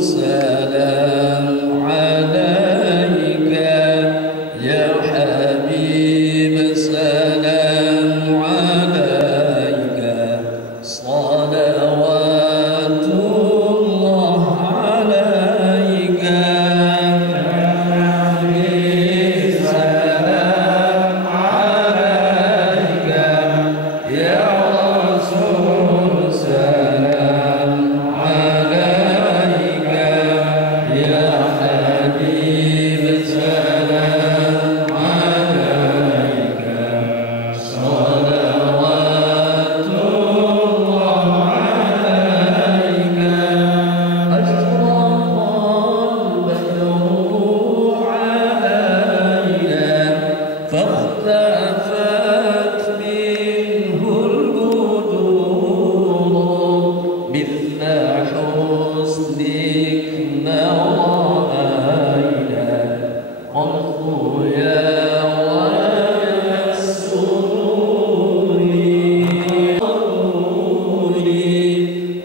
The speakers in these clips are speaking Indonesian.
سلام عليك يا حبيب سلام عليك صلوات الله عليك يا حبيب سلام عليك يا رسول سلام عليك يا حبيب سلام عليك صلوات الله عليك أشرق البدر علينا فاختفت منه البدور مثل حسنك ما رأينا قط يا والسرور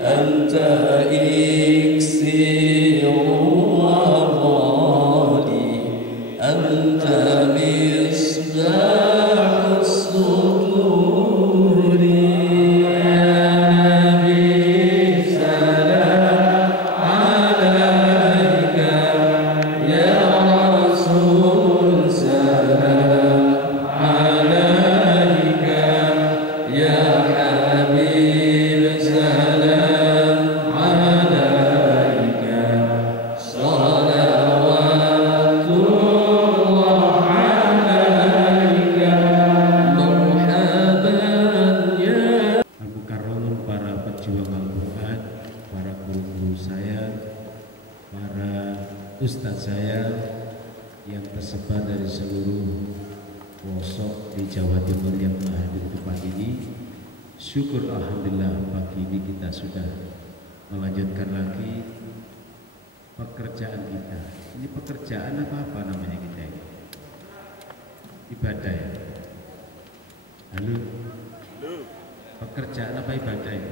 أنت إكسير وغالي أنت مصباح الصدور يا نبي سلام عليك يا رسول سلام عليك يا حبيب سلام عليك صلوات الله عليك مرحبا يا Al-Mukarramun, para pejuang Al-Quran, para guru-guru saya, para ustadz saya yang tersebar dari seluruh pelosok di Jawa Timur yang hadir di tempat ini. Syukur alhamdulillah pagi ini kita sudah melanjutkan lagi pekerjaan kita. Ini pekerjaan apa namanya kita ini? Ibadah ya? Halo? Pekerjaan apa ibadah ya?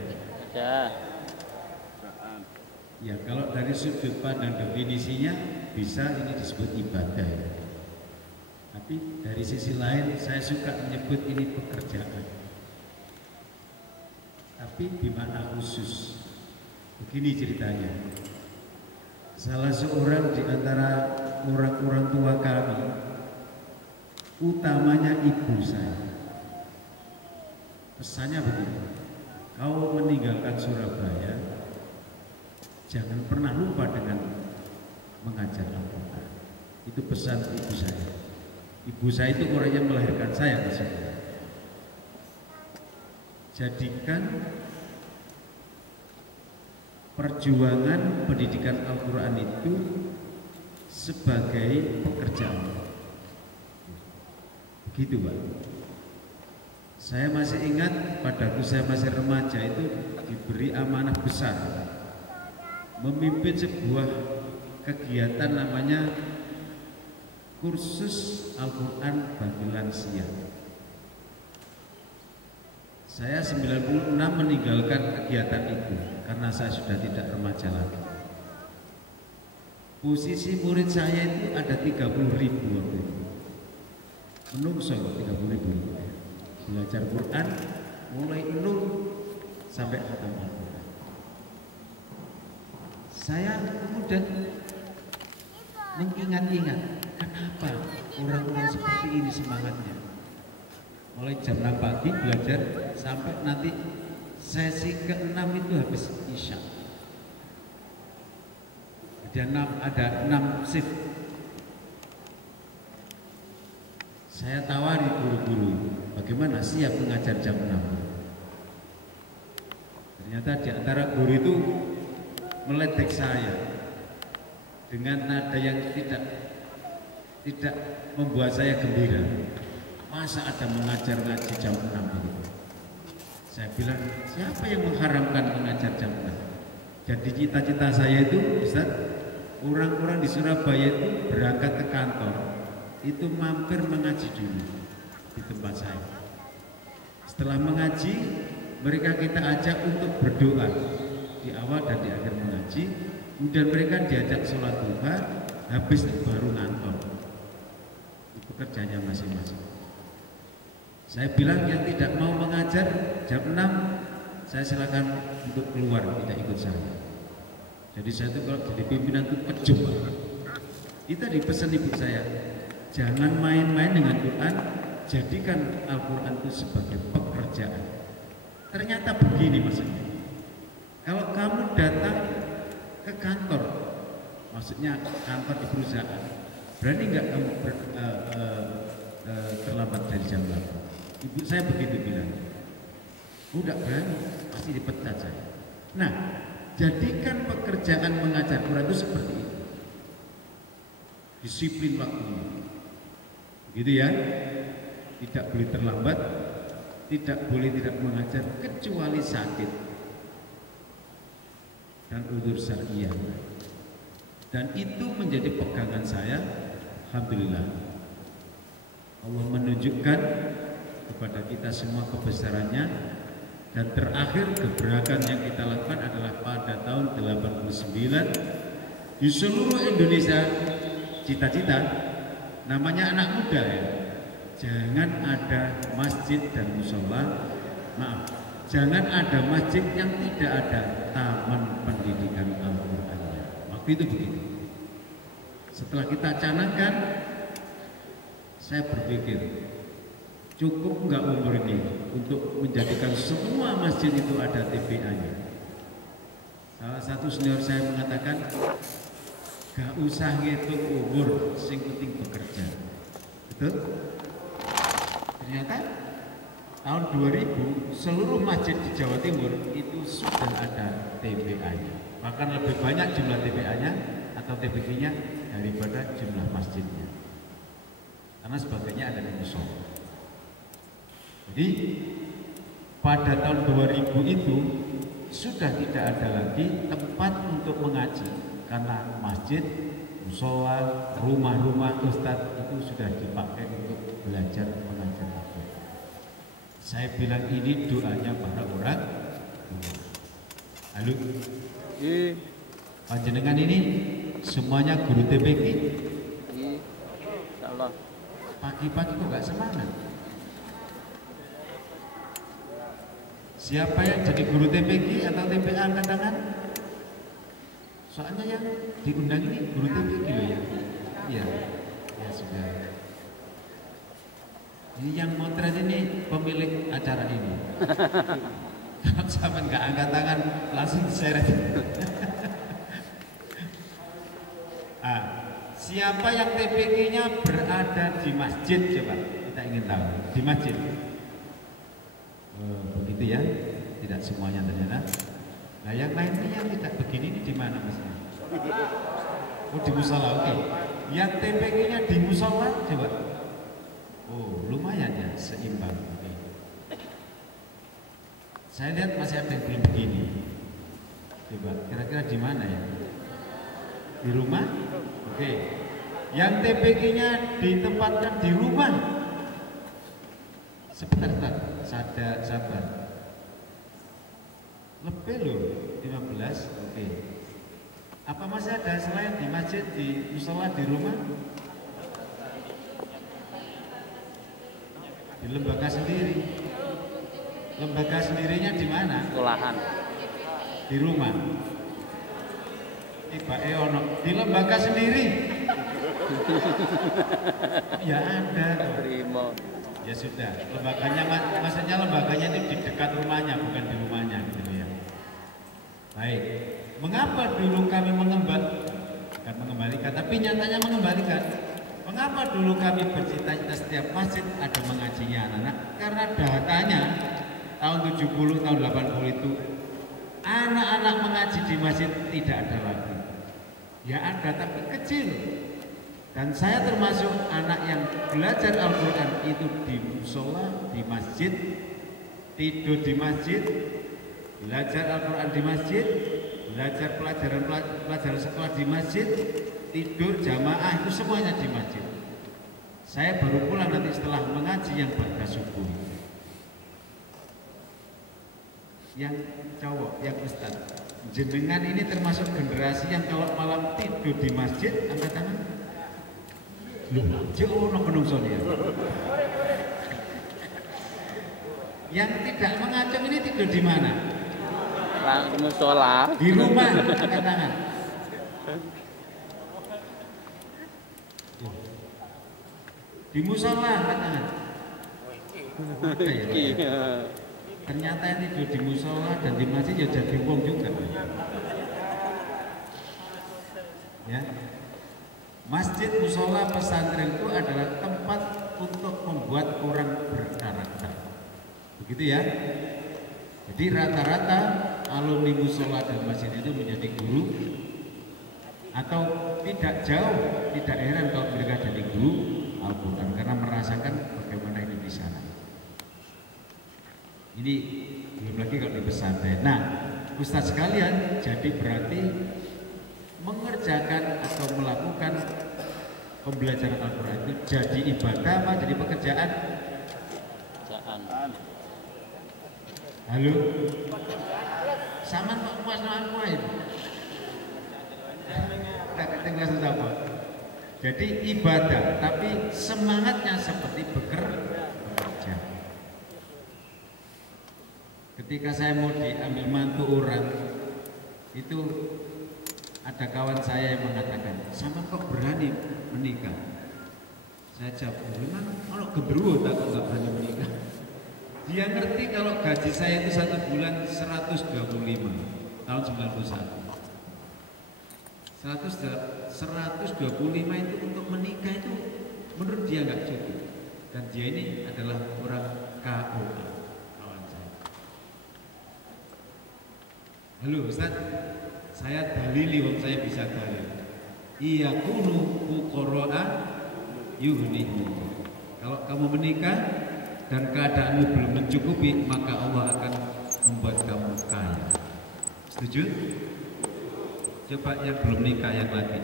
Ya, kalau dari sudut pandang definisinya bisa ini disebut ibadah ya. Tapi dari sisi lain saya suka menyebut ini pekerjaan. Tapi di mana khusus? Begini ceritanya. Salah seorang di antara orang-orang tua kami, utamanya ibu saya, pesannya begini: kau meninggalkan Surabaya, jangan pernah lupa dengan mengajar Al-Quran. Itu pesan ibu saya. Ibu saya itu orang yang melahirkan saya maksudnya. Jadikan perjuangan pendidikan Al-Quran itu sebagai pekerjaan. Begitu Pak. Saya masih ingat padaku saya masih remaja itu diberi amanah besar memimpin sebuah kegiatan namanya kursus Al-Quran bagi lansia. Saya 96 meninggalkan kegiatan itu karena saya sudah tidak remaja lagi. Posisi murid saya itu ada 30.000 waktu itu. Menungso 30.000. Belajar Quran mulai nol sampai khatam Al-Quran. Saya kemudian mengingat-ingat kenapa orang-orang seperti ini semangatnya. Mulai jam 6 pagi belajar sampai nanti sesi ke-6 itu habis isya. Ada 6 shift. Saya tawari guru-guru, bagaimana siap mengajar jam 6? Ternyata di antara guru itu meledek saya dengan nada yang tidak membuat saya gembira. Masa ada mengajar ngaji jam 6 begitu? Saya bilang, siapa yang mengharamkan mengajar jam 6? Jadi cita-cita saya itu, Ustaz, orang-orang di Surabaya itu berangkat ke kantor, itu mampir mengaji dulu di tempat saya. Setelah mengaji, mereka kita ajak untuk berdoa di awal dan di akhir mengaji, Kemudian mereka diajak sholat duha, habis itu baru ngantor. Itu kerjanya masing-masing. Saya bilang yang tidak mau mengajar jam 6, saya silakan untuk keluar, tidak ikut saya. Jadi saya itu kalau jadi pimpinan itu kejam. Kita dipesan ibu saya, jangan main-main dengan Quran, jadikan Al-Quran itu sebagai pekerjaan. Ternyata begini maksudnya. Kalau kamu datang ke kantor, maksudnya kantor di perusahaan, berani nggak kamu terlambat dari jam 8? Ibu saya begitu bilang. Udah berani, pasti dipecat saya. Nah, jadikan pekerjaan mengajar Quran itu seperti itu. Disiplin waktunya. Gitu ya. Tidak boleh terlambat, tidak boleh tidak mengajar kecuali sakit dan udzur syar'iyyah. Dan itu menjadi pegangan saya. Alhamdulillah, Allah menunjukkan kepada kita semua kebesarannya. Dan terakhir gebrakan yang kita lakukan adalah pada tahun 89 di seluruh Indonesia. Cita-cita namanya anak muda ya, jangan ada masjid dan musola, maaf, jangan ada masjid yang tidak ada taman pendidikan Al-Qur'annya. Waktu itu begitu. Setelah kita canangkan, saya berpikir cukup nggak umur ini untuk menjadikan semua masjid itu ada TPA-nya. Salah satu senior saya mengatakan, gak usah ngitung umur, sing penting bekerja. Betul? Ternyata tahun 2000 seluruh masjid di Jawa Timur itu sudah ada TPA-nya. Bahkan lebih banyak jumlah TPA-nya atau TPG-nya daripada jumlah masjidnya. Karena sebagainya ada di musola. Jadi pada tahun 2000 itu sudah tidak ada lagi tempat untuk mengaji karena masjid, musola, rumah-rumah ustadz itu sudah dipakai untuk belajar mengajar Al-Quran. Saya bilang ini doanya para orang. Halo, panjenengan ini semuanya guru TPG. Insyaallah. Pagi-pagi kok gak semangat? Siapa yang jadi guru TPG atau TPA angkat tangan? Soalnya yang diundang ini guru TPG loh ya. Iya, ya sudah. Ini yang motret ini pemilik acara ini. Kalau sampai nggak angkat tangan langsung diseret. Siapa yang TPG-nya berada di masjid, coba kita ingin tahu di masjid. Begitu ya, tidak semuanya ternyata. Nah yang lainnya yang tidak begini ini di mana maksudnya? Oh di musola, oke. Yang TPG-nya di musola, coba. Oh lumayan ya, seimbang. Okay. Saya lihat masih ada yang belum begini. Coba, kira-kira di mana ya? Di rumah? Oke. Yang TPG-nya ditempatkan di rumah. Sebentar, sabar. Lebih loh, 15, oke. Apa masih ada selain di masjid, di musola, di rumah? Di lembaga sendiri. Lembaga sendirinya di mana? Sekolahan. Di rumah. Tiba ono di lembaga sendiri. Ya ada. Terima. Ya sudah, lembaganya maksudnya lembaganya itu di dekat rumahnya, bukan di rumahnya gitu ya. Baik, mengapa dulu kami bukan mengembalikan, tapi nyatanya mengembalikan. Mengapa dulu kami bercita-cita setiap masjid ada mengajinya anak-anak? Karena datanya tahun 70, tahun 80 itu anak-anak mengaji di masjid tidak ada lagi. Ya ada tapi kecil. Dan saya termasuk anak yang belajar Al-Quran itu di musola, di masjid, tidur di masjid, belajar Al-Quran di masjid, belajar pelajaran sekolah di masjid, tidur jamaah itu semuanya di masjid. Saya baru pulang nanti setelah mengaji yang pada subuh. Yang cowok, yang ustadz. jenengan ini termasuk generasi yang kalau malam tidur di masjid, angkat tangan. Loh, jauh no penungson ya. Yang tidak mengacung ini tidur di mana? Di musola. Di rumah, angkat tangan. Di musola, angkat tangan. Ada ya, Pak? Iya. Ternyata yang tidur di musola dan di masjid ya jadi wong juga. Ya. Masjid, musola, pesantren itu adalah tempat untuk membuat orang berkarakter. Begitu ya. Jadi rata-rata alumni musola dan masjid itu menjadi guru, atau tidak jauh, tidak heran kalau mereka jadi guru Al-Quran karena merasakan bagaimana hidup di sana. Ini belum lagi kalau di pesantren. Nah, Ustadz sekalian, jadi berarti mengerjakan atau melakukan pembelajaran Al-Quran itu jadi ibadah apa jadi pekerjaan? Pekerjaan. Halo? Sama kok puas aku itu? Tak ketinggalan apa? Jadi ibadah, tapi semangatnya seperti bekerja. Ketika saya mau diambil mantu orang, itu ada kawan saya yang mengatakan, sama kok berani menikah? Saya jawab, memang kalau gendruwo tak kok nggak berani menikah. Dia ngerti kalau gaji saya itu 1 bulan 125 tahun 91. 125 itu untuk menikah itu menurut dia nggak cukup. Dan dia ini adalah orang KUA, kawan saya. Halo Ustaz, saya dalili, wong saya bisa dalil. Iya kunu fuqara'a yughnikum. Kalau kamu menikah dan keadaanmu belum mencukupi, maka Allah akan membuat kamu kaya. Setuju? Coba yang belum nikah yang lagi.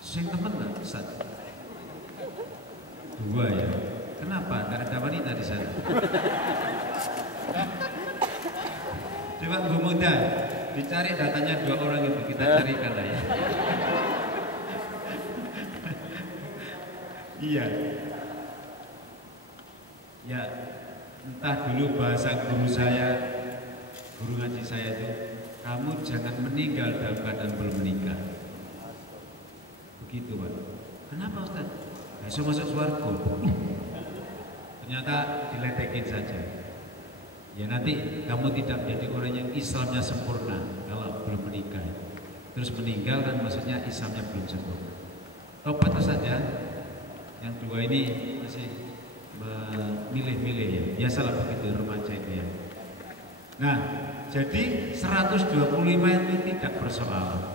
Sing temen nggak? Satu. 2 ya. Kenapa? Nggak ada wanita di sana. Coba Bu Muda, dicari datanya 2 orang itu, kita carikan lah ya. Iya. Ya, entah dulu bahasa guru saya, guru ngaji saya itu, kamu jangan meninggal dalam keadaan belum menikah. Begitu Pak. Kenapa Ustaz? Besok masuk surga. Ternyata diledekin saja. Ya nanti kamu tidak menjadi orang yang Islamnya sempurna kalau belum menikah. Terus meninggal kan maksudnya Islamnya belum sempurna. Tobat saja. Yang 2 ini masih memilih-milih ya. Biasalah begitu remaja itu ya. Nah, jadi 125 itu tidak persoalan.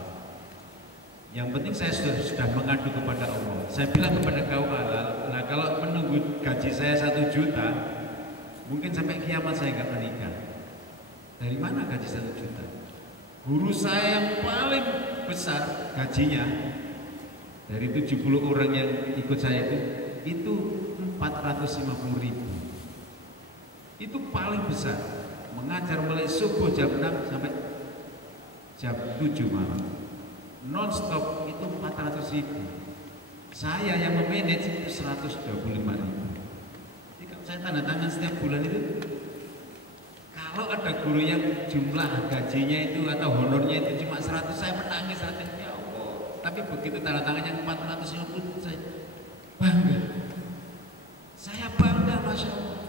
Yang penting saya sudah mengadu kepada Allah. Saya bilang kepada KUA, nah kalau menunggu gaji saya 1 juta, mungkin sampai kiamat saya nggak menikah. Dari mana gaji 1 juta? Guru saya yang paling besar gajinya dari 70 orang yang ikut saya itu 450.000. Itu paling besar. Mengajar mulai subuh jam 6 sampai jam 7 malam. Non-stop itu 400.000. Saya yang memanage itu 125.000. Jadi kalau saya tanda tangan setiap bulan itu, kalau ada guru yang jumlah gajinya itu atau honornya itu cuma 100, saya menangis hatinya, ya Allah. Tapi begitu tanda tangan yang 450, saya bangga. Saya bangga, Masya Allah.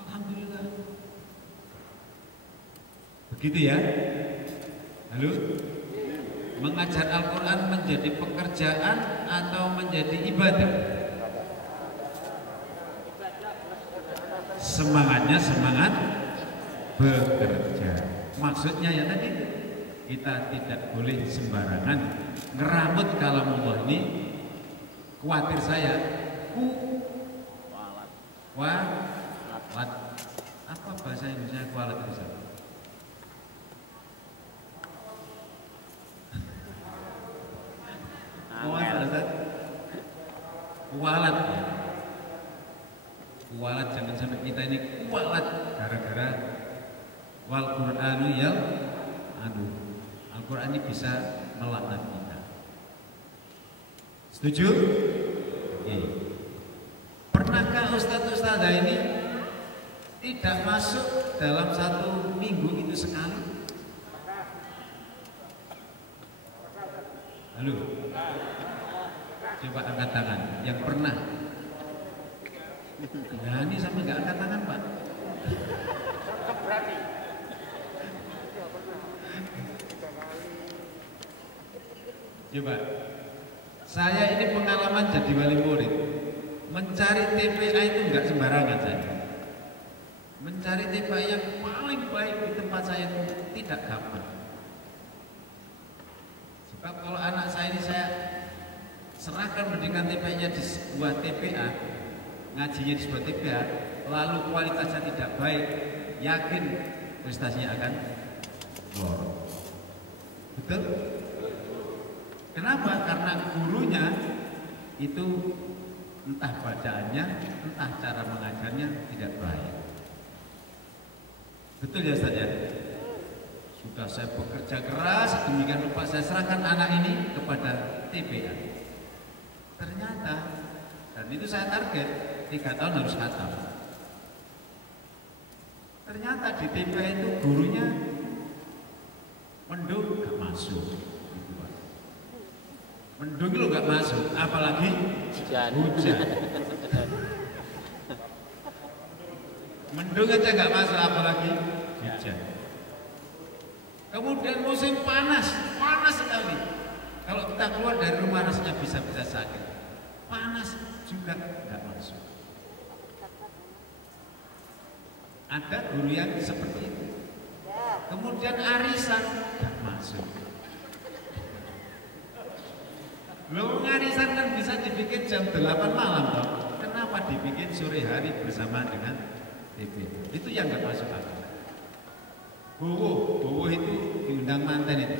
Alhamdulillah. Begitu ya. Halo? Mengajar Al-Quran menjadi pekerjaan atau menjadi ibadah? Semangatnya semangat bekerja. Maksudnya ya tadi kita tidak boleh sembarangan ngeramut kalamullah ini. Khawatir saya kualat. Apa bahasa Indonesia kualat itu? Kualat ya. Kualat, jangan sampai kita ini kualat gara-gara Wal Qur'anu yal anu. Al-Qur'an ini bisa melaknat kita. Setuju? Oke. Pernahkah ustadz-ustadzah ini tidak masuk dalam satu minggu itu sekali? Halo? Coba angkat tangan yang pernah. Nah ini sama nggak angkat tangan Pak? Coba, saya ini pengalaman jadi wali murid. Mencari TPA itu nggak sembarangan saya. Mencari TPA yang paling baik di tempat saya tidak gampang. Sebab kalau anak saya ini saya serahkan pendidikan TPA-nya di sebuah TPA, ngajinya di sebuah TPA, lalu kualitasnya tidak baik, yakin prestasinya akan lorong. Betul? Kenapa? Karena gurunya itu entah bacaannya, entah cara mengajarnya tidak baik. Betul ya Ustaz ya? Sudah saya bekerja keras, demikian rupa saya serahkan anak ini kepada TPA. Ternyata, dan itu saya target 3 tahun harus khatam. Ternyata di TPA itu gurunya mendung gak masuk. Mendung lo gak masuk, apalagi hujan. Mendung aja gak masuk, apalagi hujan. Kemudian musim panas, panas sekali. Kalau kita keluar dari rumah rasanya bisa-bisa sakit. Panas juga gak masuk. Ada guru yang seperti itu. Kemudian arisan gak masuk. Lo ngarisan kan bisa dibikin jam 8 malam toh. Kenapa dibikin sore hari bersama dengan TV? Itu yang nggak masuk akal. Bowo itu diundang manten itu.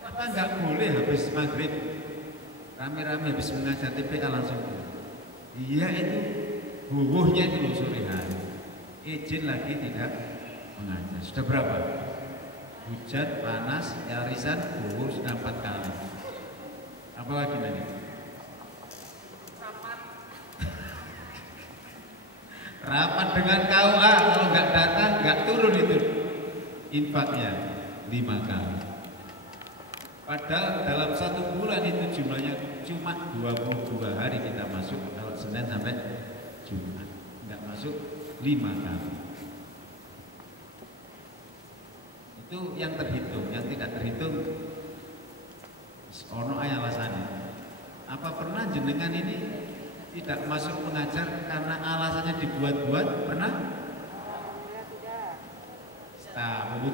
Apa nggak boleh habis maghrib rame-rame habis mengajar TPA langsung? Iya itu bowohnya itu loh sore hari. Izin lagi tidak mengajar. Sudah berapa? Hujan, panas, arisan, bowo sudah 4 kali. Apa lagi nanti? Rapat dengan KUA, kalau nggak datang nggak turun itu infaknya 5 kali. Padahal dalam 1 bulan itu jumlahnya cuma 22 hari kita masuk, kalau Senin sampai Jumat nggak masuk 5 kali. Itu yang terhitung, yang tidak terhitung ono aya alasannya. Apa pernah jenengan ini tidak masuk mengajar karena alasannya dibuat-buat? Pernah? Tahu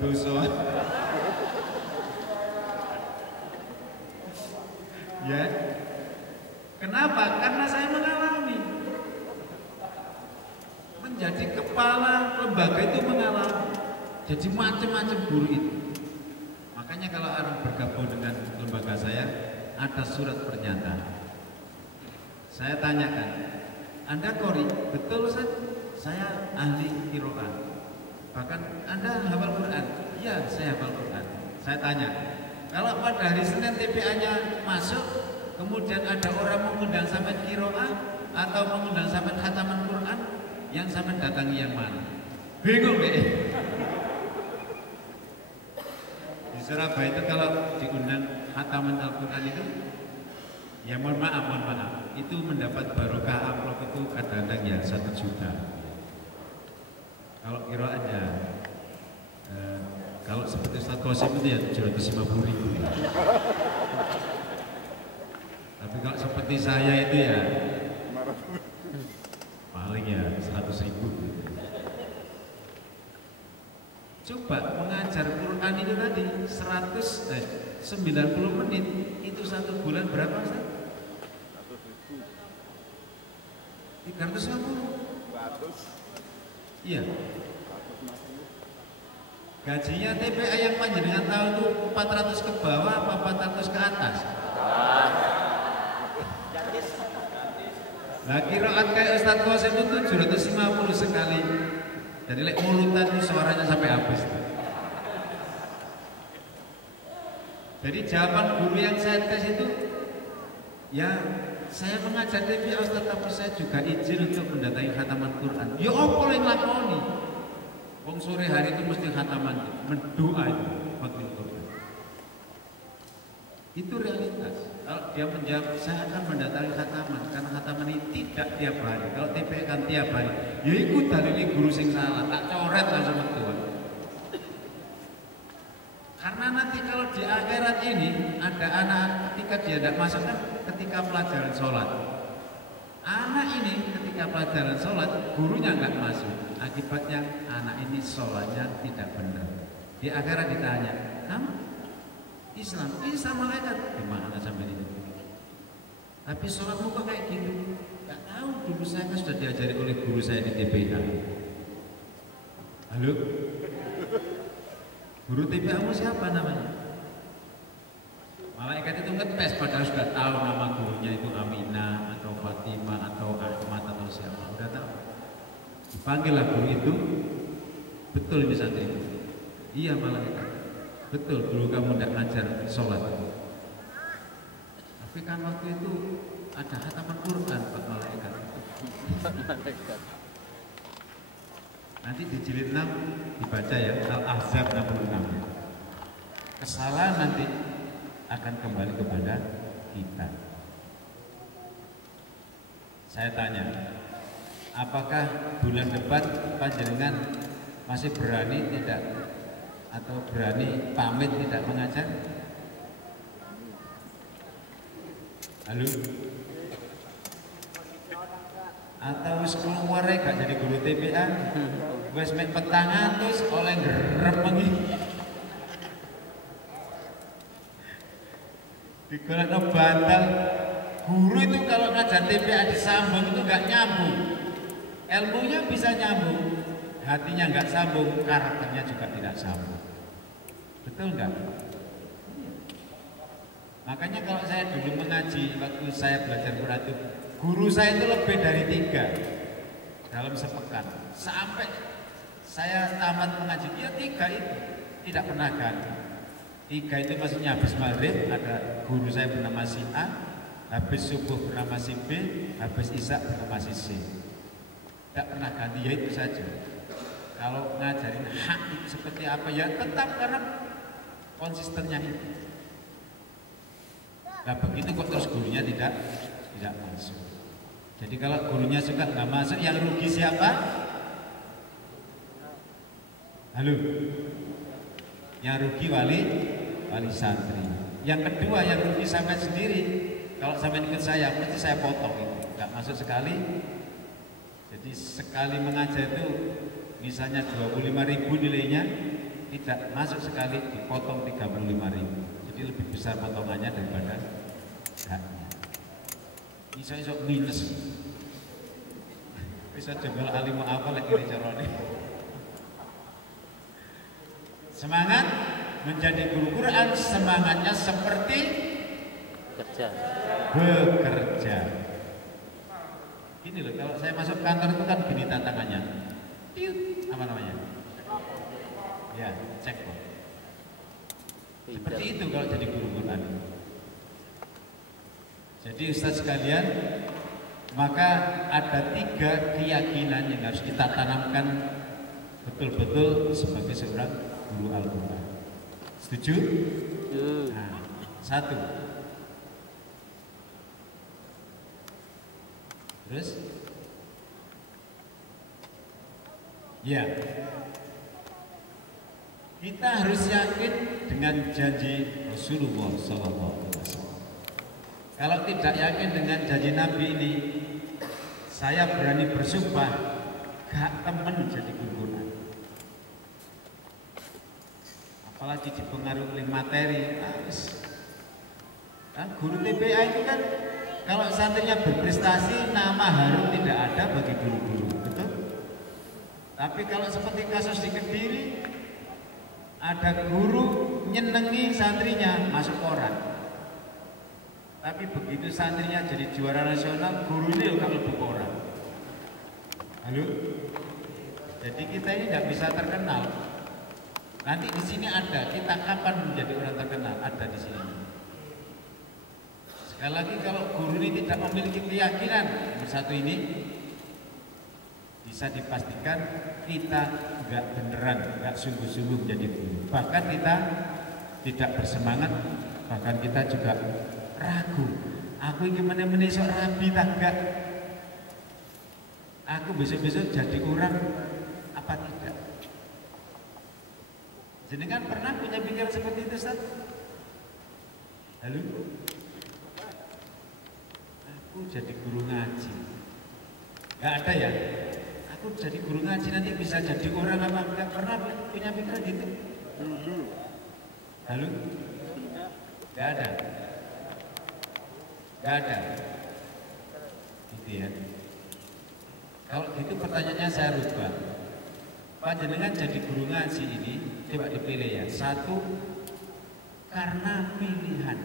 dosa. Ya. Kenapa? Karena saya mengalami. Menjadi kepala lembaga itu mengalami. Jadi macam-macam guru itu. Makanya kalau orang bergabung dengan lembaga saya, ada surat pernyataan. Saya tanyakan, Anda Qori? Betul Ustaz? Saya ahli qiraat. Bahkan Anda hafal Quran? Iya, saya hafal Quran. Saya tanya, kalau pada hari Senin TPA-nya masuk, kemudian ada orang mengundang sampai qiraat atau mengundang sampai khataman Quran, yang sampai datangi yang mana? Bingung deh. Surabaya itu kalau diundang khataman Al-Quran itu, ya mohon maaf, itu mendapat barokah amplop itu kadang-kadang ya 1 juta. Kalau kira aja, kalau seperti Ustaz Qasim itu ya 750.000. Tapi kalau seperti saya itu ya paling ya 100.000. Coba mengajar Quran itu tadi 90 menit itu 1 bulan berapa Ustaz? 350. Iya. Gajinya TPA yang panjenengan tahu itu 400 ke bawah apa 400 ke atas? Nah, qiraat kayak Ustaz Qasim itu 750 sekali Jadi lek mulutan itu suaranya sampai habis. Jadi jawaban guru yang saya tes itu, ya saya mengajar TPA Ustaz, tapi saya juga izin untuk mendatangi khataman Quran. Ya apa yang lakoni? Wong sore hari itu mesti khataman, mendoa itu khotbah Quran. Itu realitas. Kalau dia menjawab, saya akan mendatangi khataman, karena khataman ini tidak tiap hari. Kalau TPA kan tiap hari, ya ikut dalili guru sing salah, tak coret langsung Tuhan. Karena nanti kalau di akhirat ini ada anak ketika dia tidak masuk kan ketika pelajaran sholat. Anak ini ketika pelajaran sholat gurunya nggak masuk. Akibatnya anak ini sholatnya tidak benar. Di akhirat ditanya, kamu Islam? Islam malaikat gimana sampai ini? Tapi sholatmu kok kayak gitu? Gak tahu, dulu saya kan sudah diajari oleh guru saya di TPA. Halo? Guru TPA kamu siapa namanya? Malaikat itu ngetes padahal sudah tahu nama gurunya itu Aminah atau Fatimah atau Ahmad atau siapa. Sudah tahu. Dipanggillah guru itu, betul ini santri. Iya malaikat. Betul, dulu kamu tidak ngajar sholat. Tapi kan waktu itu ada khataman Quran Pak malaikat. Nanti di jilid 6 dibaca ya, Al-Ahzab 66. Kesalahan nanti akan kembali kepada kita. Saya tanya, apakah bulan depan panjenengan masih berani tidak atau berani pamit tidak mengajar? Halo? Atau wis keluar gak jadi guru TPA? Wis mek petangan terus oleh ngeremengi. Digolekno bantal. Guru itu kalau ngajar TPA disambung itu gak nyambung. Ilmunya bisa nyambung, hatinya nggak sambung, karakternya juga tidak sambung. Betul nggak? Makanya kalau saya dulu mengaji, waktu saya belajar Quran itu, guru saya itu lebih dari 3 dalam sepekan. Sampai saya tamat mengaji, ya 3 itu tidak pernah ganti. 3 itu maksudnya habis maghrib ada guru saya bernama si A, habis subuh bernama si B, habis isya bernama si C. Tidak pernah ganti, ya itu saja. Kalau ngajarin hak itu seperti apa, ya tetap karena konsistennya itu. Nah begitu kok terus gurunya tidak masuk. Jadi kalau gurunya suka nggak masuk, yang rugi siapa? Halo? Yang rugi wali santri. Yang kedua yang rugi sampai sendiri. Kalau sampai ikut saya, mesti saya potong itu. Nggak masuk sekali. Jadi sekali mengajar itu misalnya 25.000 nilainya, tidak masuk sekali dipotong 35.000. Jadi lebih besar potongannya daripada haknya. Iso minus. Bisa jebol alim apa lagi ini carane. Semangat menjadi guru Quran, semangatnya seperti bekerja. Gini loh, kalau saya masuk kantor itu kan gini tantangannya. Apa namanya? Ya, cek kok. Seperti itu kalau jadi guru Quran. Jadi Ustaz sekalian, maka ada 3 keyakinan yang harus kita tanamkan betul-betul sebagai seorang guru Al-Quran. Setuju? Nah, 1. Terus? Ya. Kita harus yakin dengan janji Rasulullah SAW. Kalau tidak yakin dengan janji Nabi ini, saya berani bersumpah gak temen jadi guru Quran. Apalagi dipengaruhi oleh materi. Kan guru TPA itu kan kalau santrinya berprestasi, nama harum tidak ada bagi guru-guru, betul? Tapi kalau seperti kasus di Kediri, ada guru nyenengi santrinya masuk koran. Tapi begitu santrinya jadi juara nasional, gurunya juga lebih koran. Halo? Jadi kita ini nggak bisa terkenal. Nanti di sini ada, kita kapan menjadi orang terkenal? Ada di sini. Sekali lagi kalau guru ini tidak memiliki keyakinan nomor satu ini, bisa dipastikan kita nggak beneran, nggak sungguh-sungguh menjadi guru. Bahkan kita tidak bersemangat, bahkan kita juga ragu. Aku ingin menemani seorang rabi tak enggak? Aku besok-besok jadi orang apa tidak? Jenengan pernah punya pikiran seperti itu, Ustaz? Halo? Aku jadi guru ngaji. Gak ada ya? Aku jadi guru ngaji nanti bisa jadi orang apa enggak? Pernah punya pikiran gitu? Halo? Gak ada? Gak ada? Gitu ya? Kalau gitu pertanyaannya saya rubah. Panjenengan jadi guru ngaji ini coba dipilih ya. Satu, karena pilihan.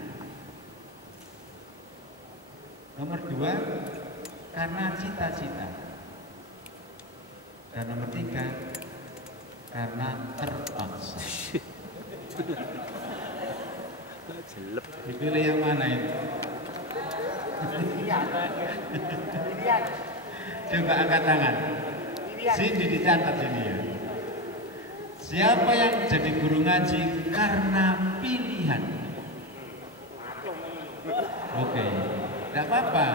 Nomor dua, karena cita-cita. Dan nomor tiga, karena terpaksa. Dipilih yang mana ini? Coba angkat tangan. Sini dicatat ini ya. Siapa yang jadi guru ngaji karena pilihan? Oke, tidak apa-apa.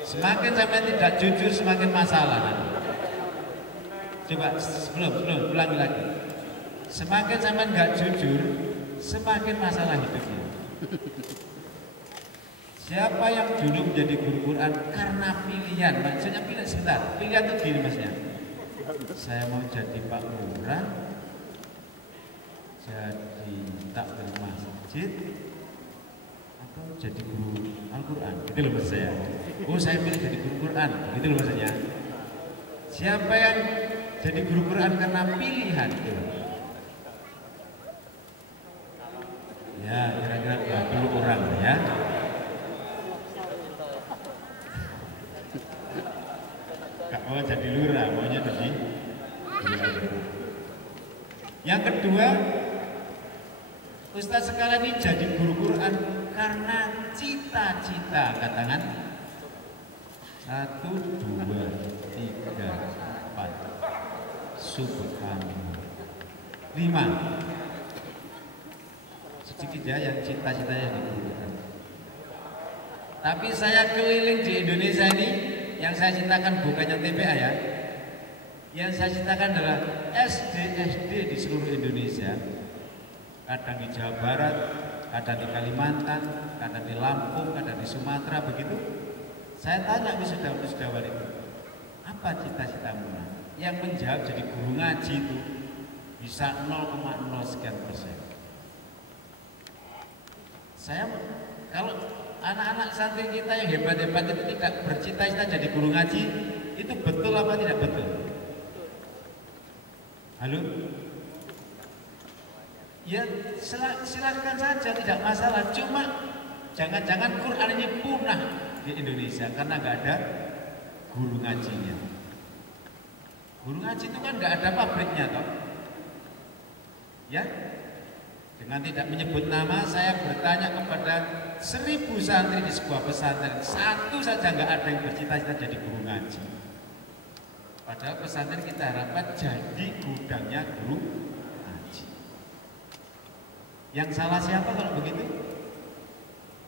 Semakin sampai tidak jujur, semakin masalah nanti. Coba sebelum ulangi lagi. Semakin sampai nggak jujur, semakin masalah hidupnya. Siapa yang dulu menjadi guru Quran karena pilihan? Maksudnya pilihan sebentar. Pilihan itu gini maksudnya. Saya mau jadi Pak Lurah, jadi takmir masjid, atau jadi guru Al-Quran. Itu loh maksud saya. Oh saya pilih jadi guru Quran. Itu loh maksudnya. Siapa yang jadi guru Quran karena pilihan? Itu. Ya kira-kira 20 orang ya. Gak mau jadi lurah, maunya jadi lurah. Yang kedua, Ustaz sekalian ini jadi guru Quran karena cita-cita. Katakan 1, 2, 3, 4. Subhanallah. 5. Sedikit ya yang cita-citanya di guru Quran. Tapi saya keliling di Indonesia ini. Yang saya cintakan bukannya TPA ya. Yang saya cintakan adalah SD di seluruh Indonesia. Kadang di Jawa Barat, kadang di Kalimantan, kadang di Lampung, kadang di Sumatera, begitu. Saya tanya wisudawan itu, apa cita-citamu? Yang menjawab jadi guru ngaji itu bisa 0,0 sekian persen. Saya kalau anak-anak santri kita yang hebat-hebat itu tidak bercita-cita jadi guru ngaji, itu betul apa tidak betul? Halo? Ya silakan saja, tidak masalah. Cuma jangan-jangan Quran ini punah di Indonesia karena nggak ada guru ngajinya. Guru ngaji itu kan nggak ada pabriknya toh. Ya? Dengan tidak menyebut nama, saya bertanya kepada 1000 santri di sebuah pesantren, satu saja nggak ada yang bercita-cita jadi guru ngaji. Padahal pesantren kita harapkan jadi gudangnya guru ngaji. Yang salah siapa kalau begitu?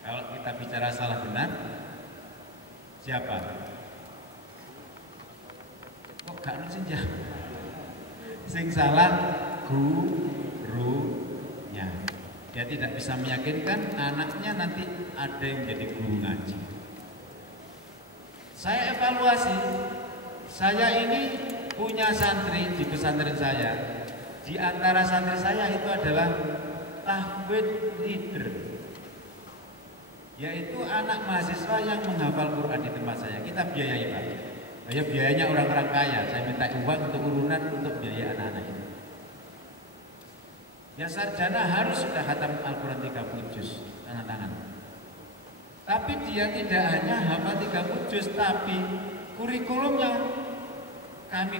Kalau kita bicara salah benar, siapa? Kok gak ada sing salah gurunya. Dia tidak bisa meyakinkan anaknya nanti ada yang jadi guru ngaji. Saya evaluasi, saya ini punya santri di pesantren saya. Di antara santri saya itu adalah tahfidz leader, yaitu anak mahasiswa yang menghafal Quran di tempat saya. Kita biayai Pak. Ya biayanya orang-orang kaya. Saya minta uang untuk urunan untuk biaya anak-anak ini. Ya sarjana harus sudah khatam Al-Quran 30 juz, tanda tangan. Tapi dia tidak hanya hafal 30 juz, tapi kurikulumnya kami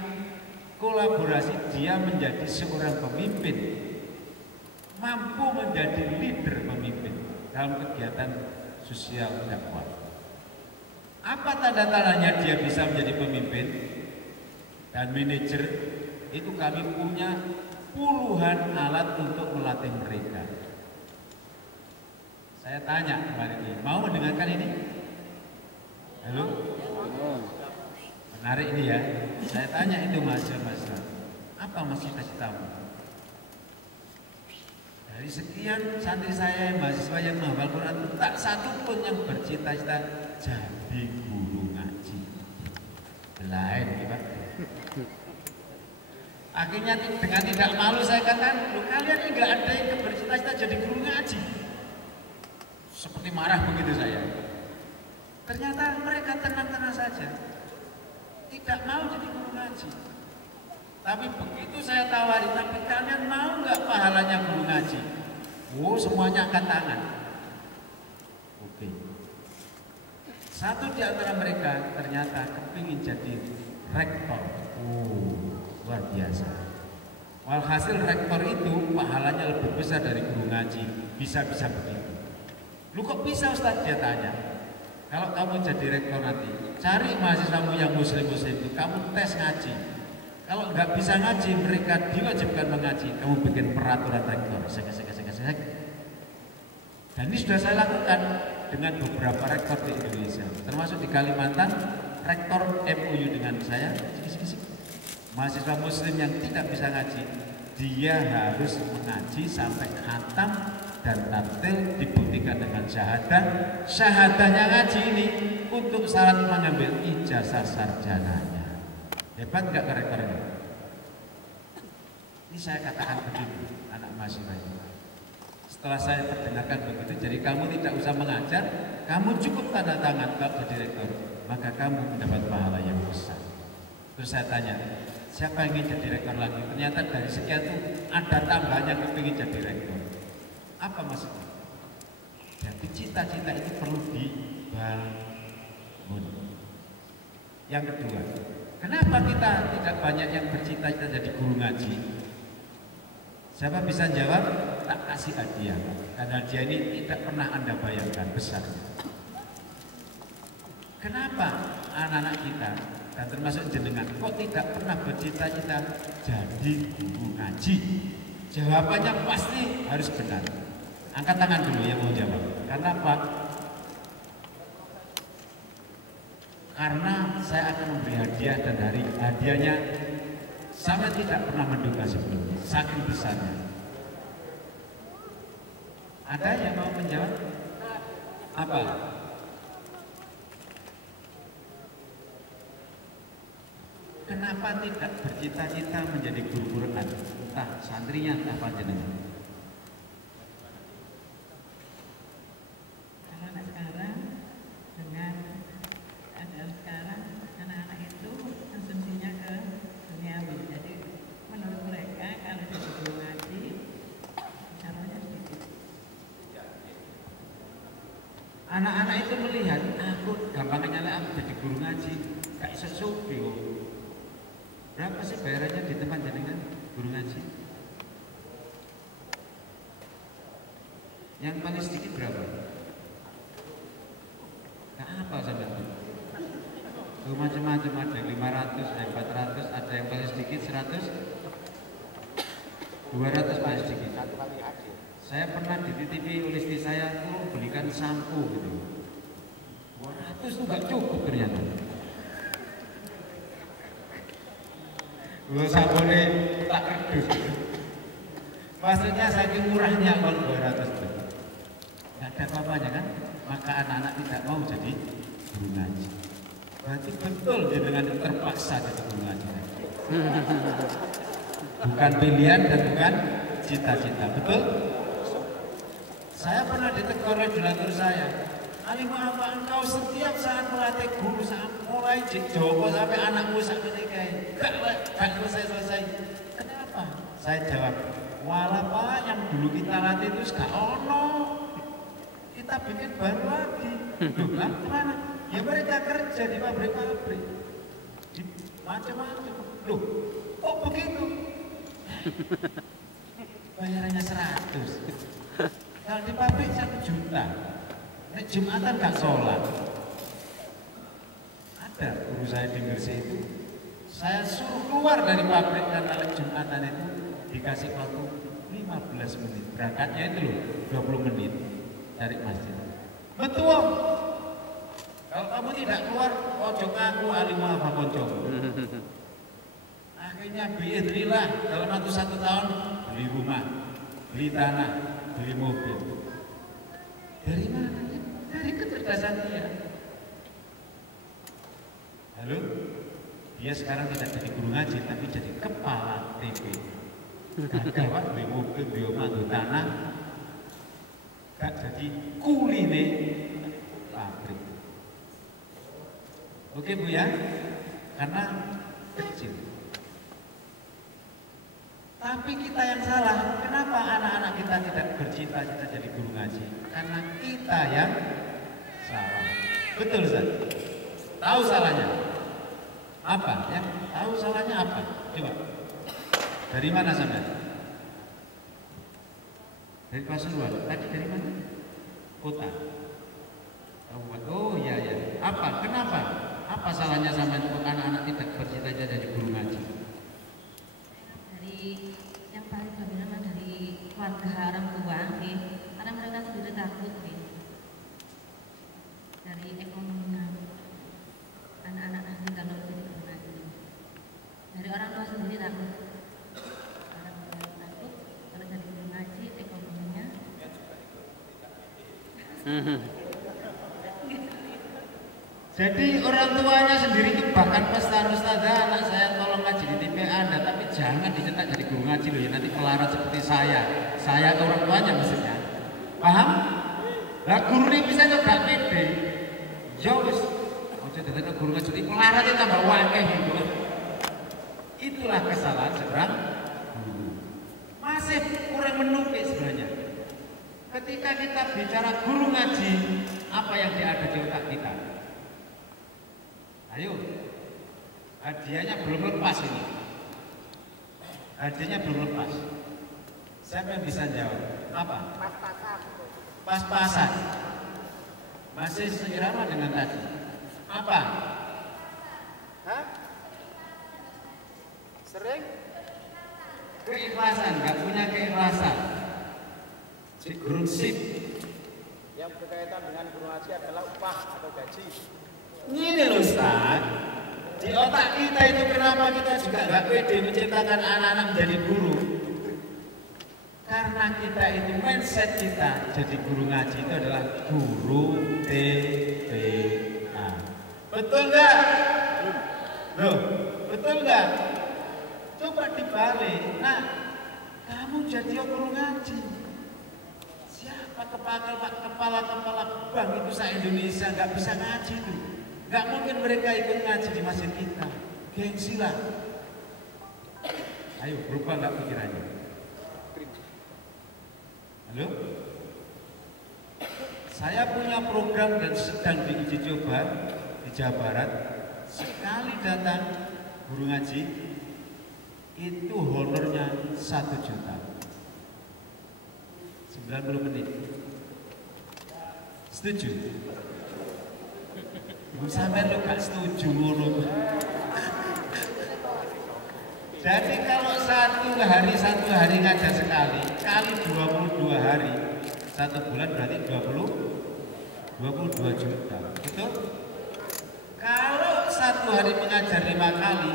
kolaborasi, dia menjadi seorang pemimpin, mampu menjadi leader pemimpin dalam kegiatan sosial dakwah. Apa tanda-tandanya dia bisa menjadi pemimpin dan manajer? Itu kami punya puluhan alat untuk melatih mereka. Saya tanya kemarin ini, mau mendengarkan ini? Halo? Menarik ini ya. Saya tanya itu mahasiswa-mahasiswa, apa masih cita-citamu? Dari sekian santri saya mahasiswa yang menghafal Quran, tak satu pun yang bercita-cita jadi guru ngaji. Lain, Pak. Akhirnya dengan tidak malu saya katakan, loh, kalian enggak ada yang bercita-cita jadi guru ngaji. Seperti marah begitu saya. Ternyata mereka tenang-tenang saja, tidak mau jadi guru ngaji. Tapi begitu saya tawari, tapi kalian mau nggak pahalanya guru ngaji? Oh, semuanya angkat tangan. Oke. Satu di antara mereka ternyata kepingin jadi rektor. Oh, luar biasa. Walhasil rektor itu pahalanya lebih besar dari guru ngaji. Bisa-bisa begitu. Lu kok bisa Ustaz? Dia tanya. Kalau kamu jadi rektor nanti, cari mahasiswamu yang muslim-muslim itu, kamu tes ngaji. Kalau nggak bisa ngaji, mereka diwajibkan mengaji. Kamu bikin peraturan rektor. Sek. Dan ini sudah saya lakukan dengan beberapa rektor di Indonesia, termasuk di Kalimantan, rektor MOU dengan saya. Mahasiswa muslim yang tidak bisa ngaji, dia harus mengaji sampai khatam dan tatil, dibuktikan dengan syahadah. Syahadahnya ngaji ini untuk syarat mengambil ijazah sarjananya. Hebat nggak rektor ini? Ini saya katakan begitu anak mahasiswa ini. Setelah saya perdengarkan begitu, jadi kamu tidak usah mengajar, kamu cukup tanda tangan kalau jadi rektor, maka kamu mendapat pahala yang besar. Terus saya tanya, siapa yang ingin jadi rektor lagi? Ternyata dari sekian itu ada tambahannya yang ingin jadi rektor. Apa maksudnya? Jadi cita-cita itu perlu dibangun. Yang kedua, kenapa kita tidak banyak yang bercita-cita jadi guru ngaji? Siapa bisa jawab? Tak kasih hadiah. Karena hadiah ini tidak pernah Anda bayangkan besar. Kenapa anak-anak kita dan termasuk jenengan kok tidak pernah bercita-cita jadi guru ngaji? Jawabannya pasti harus benar. Angkat tangan dulu yang mau jawab. Karena apa? Karena saya akan memberi hadiah dan hari hadiahnya saya tidak pernah menduga sebelumnya, saking besarnya. Ada yang mau menjawab? Apa? Kenapa tidak bercita-cita menjadi guru Quran? Entah santrinya, entah panjenengan. Karena sekarang dengan keadaan sekarang anak-anak itu konsumsinya ke duniawi. Jadi menurut mereka kalau jadi guru ngaji caranya sedikit. Anak-anak itu melihat aku gampangnya aku jadi guru ngaji, kayak sesuatu. Berapa sih bayarannya di tempat jenengan guru ngaji? Yang paling sedikit berapa? Gak apa sampai itu. Macam-macam, ada 500, ada 400, ada yang paling sedikit 100, 200 paling sedikit. Saya pernah dititipi oleh istri saya tuh belikan sampo gitu. 200 itu gak cukup ternyata. Gua sabone tak kerdus. Maksudnya saking murahnya kalau 200 itu. Gak ada apa-apanya kan? Maka anak-anak tidak mau jadi guru ngaji. Berarti betul dia dengan terpaksa jadi guru ngaji. Bukan pilihan dan bukan cita-cita, betul? Saya pernah ditegur regulator saya. Alim apa engkau setiap saat melatih guru saat mulai Joko sampai anakmu sampai nikahin, gak selesai. Kenapa? Saya jawab, walah Pak, yang dulu kita latih itu gak ono. Kita bikin baru lagi. Loh, lah kemana? Ya mereka kerja di pabrik-pabrik, di macam-macam. Loh, Kok begitu? Bayarannya 100. Kalau di pabrik 1 juta. Nek Jumatan gak sholat. Ada guru saya di Gresik itu, saya suruh keluar dari pabrik karena Jumatan itu dikasih waktu 15 menit. Berangkatnya itu loh 20 menit dari masjid. Betul. Kalau kamu tidak keluar, ojo ngaku alimah apa konco. Akhirnya biidrillah dalam waktu 1 tahun beli rumah, beli tanah, beli mobil. Dari mana? Dari kecerdasan dia. Halo? Dia sekarang tidak jadi guru ngaji, tapi jadi kepala TP. Gagal Pak, beli mobil, beli rumah, beli tanah. Gak jadi kuline pabrik. Oke Bu ya, karena kecil. Tapi kita yang salah. Kenapa anak-anak kita tidak bercita-cita jadi guru ngaji? Karena kita yang salah. Betul Ustaz? Tahu salahnya? Apa? Ya? Tahu salahnya apa? Coba. Dari mana sampai? Dari Pasuruan. Tadi dari mana? Kota. Oh iya ya. Apa? Kenapa? Apa salahnya sama anak-anak tidak bercita-cita jadi guru ngaji? Dari yang paling dominan dari keluarga orang tua, karena mereka sendiri takut, dari ekonomi anak-anak nanti kalau jadi guru ngaji. Dari orang tua sendiri takut, orang tua takut kalau jadi guru ngaji ekonominya. Jadi orang tuanya sendiri itu bahkan ustazah anak saya tolong ngaji di TP Anda, tapi jangan dicetak jadi guru ngaji loh ya, nanti melarat seperti saya ke orang tuanya maksudnya. Paham? Lah guru ini bisa juga pede. Jauh wis ojo dadi guru ngaji iki melarat itu tambah wakeh gitu. Itulah kesalahan seorang guru. Masih kurang menupik sebenarnya. Ketika kita bicara guru ngaji, apa yang ada di otak kita? Ayo, hadiahnya belum lepas ini. Hadiahnya belum lepas. Siapa yang bisa jawab? Apa? Pas-pasan. Pas-pasan. Masih seirama dengan tadi. Apa? Hah? Sering? Keikhlasan, nggak punya keikhlasan. Si guru sip. Yang berkaitan dengan guru ngaji adalah upah atau gaji. Ini loh Ustaz, di otak kita itu kenapa kita juga nggak pede menciptakan anak-anak menjadi guru? Karena kita itu mindset kita jadi guru ngaji itu adalah guru TPA. Betul nggak? Loh, betul nggak? Coba dibalik. Nah, kamu jadi guru ngaji. Siapa kepala-kepala bank itu se-Indonesia nggak bisa ngaji itu? Gak mungkin mereka ikut ngaji di masjid kita. Gengsi lah. Ayo, berubah gak pikirannya? Halo? Saya punya program dan sedang diuji coba di Jawa Barat. Sekali datang guru ngaji, itu honornya 1 juta. 90 menit. Setuju? Sampai lu gak setuju ngono. Jadi kalau satu hari ngajar sekali kali 22 hari, 1 bulan berarti 22 juta. Betul? Kalau 1 hari mengajar 5 kali,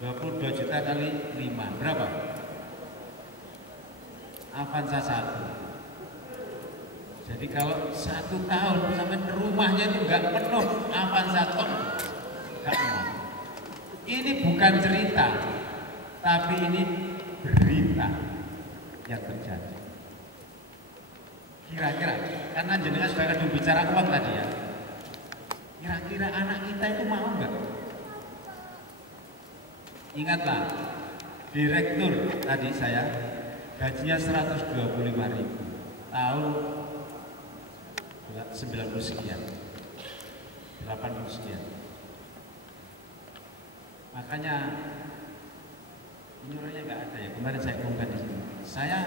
22 juta kali 5 berapa? Avanza 1. Jadi kalau 1 tahun sampai rumahnya itu nggak penuh Avanza ton, nggak penuh. Ini bukan cerita, tapi ini berita yang terjadi. Kira-kira, karena jenengan sudah akan bicara uang tadi ya. Kira-kira anak kita itu mau nggak? Ingatlah, direktur tadi saya gajinya 125.000 tahun 90 sekian, 80 sekian. Makanya Ini orangnya nggak ada ya. Kemarin saya umumkan di sini. Saya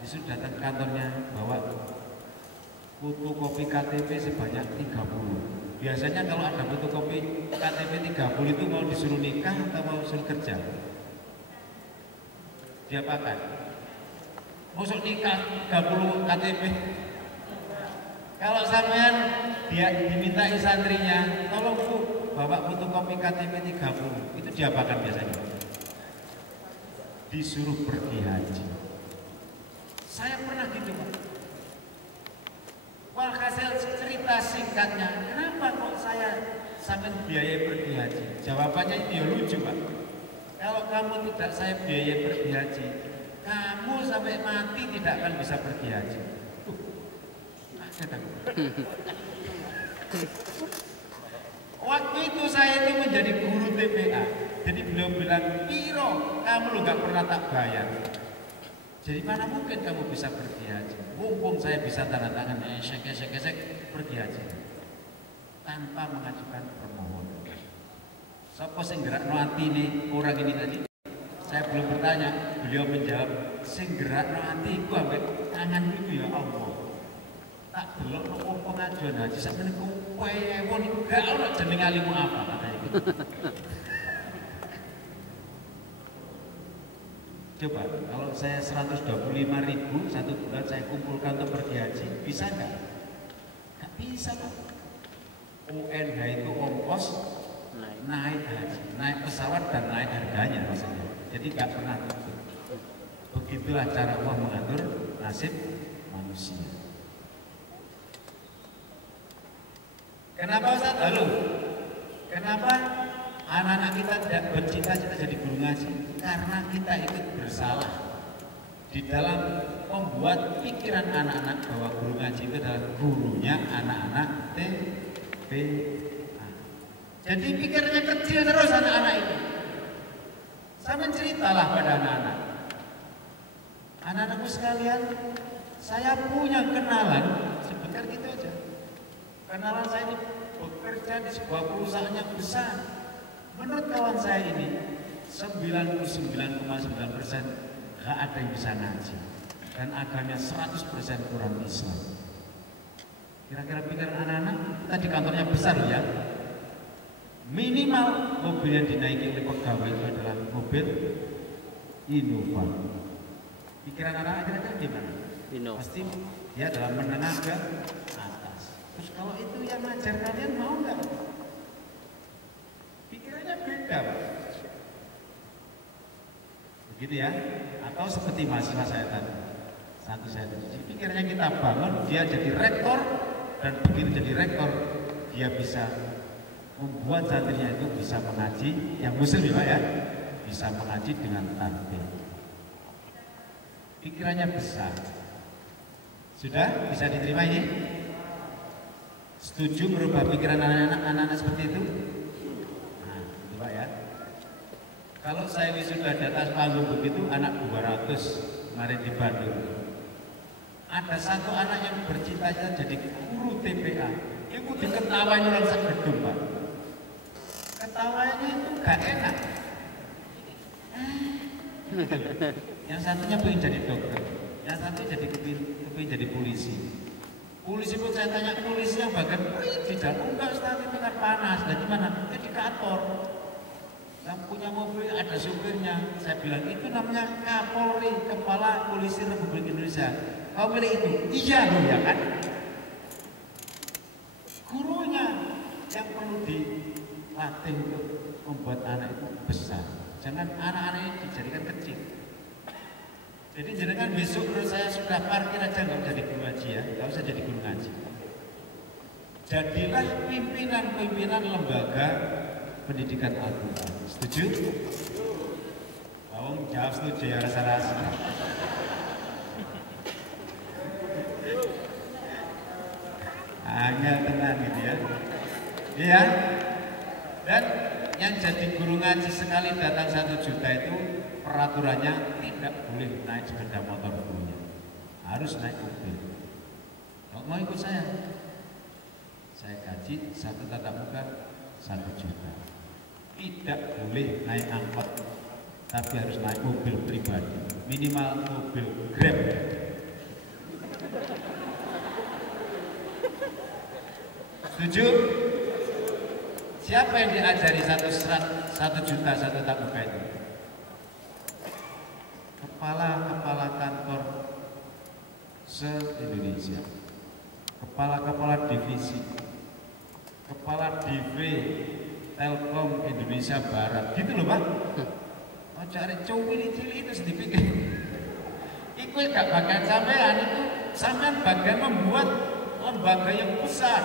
disuruh datang ke kantornya bawa fotokopi KTP sebanyak 30. Biasanya kalau ada fotokopi KTP 30 itu mau disuruh nikah atau mau disuruh kerja? Diapakan? Masuk nikah 30 KTP. Kalau sampean dia dimintai santrinya, tolong Bu, bawa fotokopi KTP 30. Itu diapakan biasanya? Disuruh pergi haji. Saya pernah gitu Pak. Walhasil cerita singkatnya, kenapa kok saya sampai biaya pergi haji? Jawabannya itu ya lucu Pak. Kalau kamu tidak saya biaya pergi haji, kamu sampai mati tidak akan bisa pergi haji. Waktu itu saya itu menjadi guru TPA. Jadi beliau bilang, Piro, kamu lo gak pernah tak bayar. Jadi mana mungkin kamu bisa pergi haji? Mumpung saya bisa tanda tangan, esek, pergi haji. Tanpa mengajukan permohonan. Sopo sing gerakno atine orang ini tadi? Saya belum bertanya, beliau menjawab, sing gerakno atiku ambek tangan itu ya Allah. Tak delok nopo pengajuan haji sampe niku wewon niku gak ono jeneng alimu apa katanya gitu. Coba kalau saya 125.000 satu bulan saya kumpulkan untuk pergi haji, bisa nggak? Nggak bisa Pak. UNH itu ongkos naik haji, naik pesawat dan naik harganya maksudnya. Jadi nggak pernah tutup. Begitulah cara Allah mengatur nasib manusia. Kenapa Ustaz? Halo, kenapa anak-anak kita tidak bercita-cita jadi guru ngaji? Karena kita ikut bersalah di dalam membuat pikiran anak-anak bahwa guru ngaji itu adalah gurunya anak-anak TPA. Jadi pikirnya kecil terus anak-anak itu. Sama ceritalah pada anak-anak. Anak-anakku sekalian, saya punya kenalan, sebutkan gitu aja. Kenalan saya ini bekerja di sebuah perusahaan yang besar. Menurut kawan saya ini 99,9% gak ada yang bisa ngaji dan agamanya 100% kurang Islam. Kira-kira pikiran anak-anak kita di kantornya besar ya. Minimal mobil yang dinaiki oleh pegawai itu adalah mobil Innova. Pikiran anak-anak kira-kira gimana? Pasti dia adalah menengah ke atas. Terus kalau itu yang ngajar kalian mau nggak? Pikirannya beda Pak. Begitu ya? Atau seperti mahasiswa saya tadi. Satu saya tadi. Pikirannya kita bangun, dia jadi rektor. Dan begitu jadi rektor, dia bisa membuat santrinya itu bisa mengaji, yang muslim ya Pak ya, bisa mengaji dengan tartil. Pikirannya besar. Sudah bisa diterima ini? Setuju merubah pikiran anak-anak seperti itu? Nah, coba ya. Kalau saya wisuda di atas panggung begitu, anak 200 kemarin di Bandung. Ada satu anak yang bercita-cita jadi guru TPA. Itu diketawain orang segedung Pak. Ketawanya itu gak enak. Yang satunya pengen jadi dokter, yang satu jadi kepingin jadi polisi. Polisi pun saya tanya polisi yang bagian tidak, enggak Ustaz itu kan panas. Dan gimana? Itu di kantor. Yang punya mobil ada supirnya. Saya bilang itu namanya Kapolri, Kepala Polisi Republik Indonesia. Kau milih itu? Iya loh ya kan. Gurunya yang perlu dilatih untuk membuat anak itu besar. Jangan anak-anak ini dijadikan kecil. Jadi jangan besok menurut saya sudah parkir aja nggak jadi guru ngaji ya, nggak usah jadi guru ngaji. Jadilah pimpinan-pimpinan lembaga pendidikan Al-Quran. Setuju? Bawang jawab setuju ya rasa-rasa. Hanya tenang gitu ya. Iya. Dan yang jadi guru ngaji sekali datang 1 juta itu peraturannya tidak boleh naik sepeda motor gurunya, harus naik mobil. Kalau mau ikut saya gaji 1 tatap muka 1 juta. Tidak boleh naik angkot tapi harus naik mobil pribadi, minimal mobil Grab. Setuju? Siapa yang diajari 1 juta 1 tabungan itu? Kepala-kepala kantor se-Indonesia, kepala-kepala divisi, kepala DV Telkom Indonesia Barat, gitu loh Pak. Mau cari cilik itu sedikit. Itu gak bagian sampean, itu sampean bagian membuat lembaga yang besar.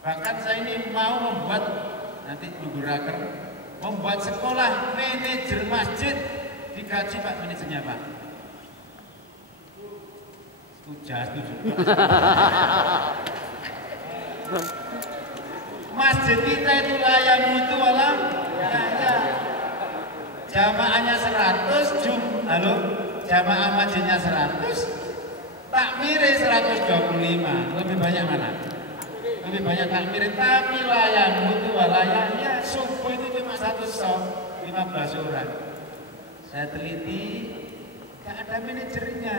Bahkan saya ini mau membuat, nanti tunggu raker, membuat sekolah manajer masjid, digaji Pak manajernya Pak. Setuju. Masjid kita itu layak mutu alam, ya. Jamaahnya 100, jamaah masjidnya 100, takmire 125, lebih banyak mana? Lebih banyak takmir, tapi layak mutu layak, ya subuh itu cuma 1 shop, 15 orang. Saya teliti, gak ada manajernya.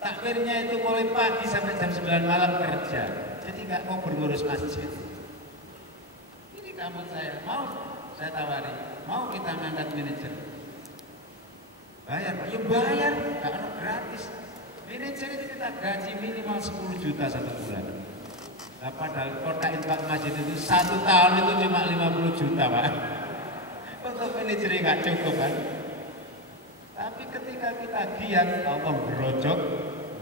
Takmirnya itu mulai pagi sampai jam 9 malam kerja, jadi gak mau berurus masjid. Ini kamu saya mau, saya tawari, mau kita ngangkat manajer. Bayar, ya bayar, gak ada gratis. Manajer itu kita gaji minimal 10 juta 1 bulan. Nah, padahal kota infak masjid itu 1 tahun itu cuma 50 juta Pak. Untuk manajer nggak cukup kan. Tapi ketika kita giat, Allah berojok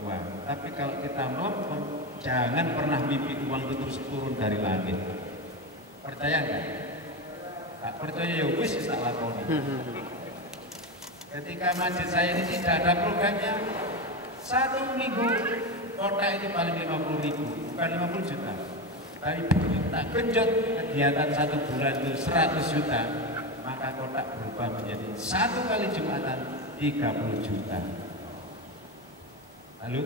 uang. Tapi kalau kita melempem, jangan pernah mimpi uang itu terus turun dari langit. Percaya nggak? Tak percaya ya wis tak lakoni. Ketika masjid saya ini tidak ada programnya, 1 minggu kota itu paling 50.000, bukan 50 juta. Tapi kita genjot kegiatan 1 bulan itu 100 juta, maka kota berubah menjadi 1 kali Jumatan 30 juta. Lalu,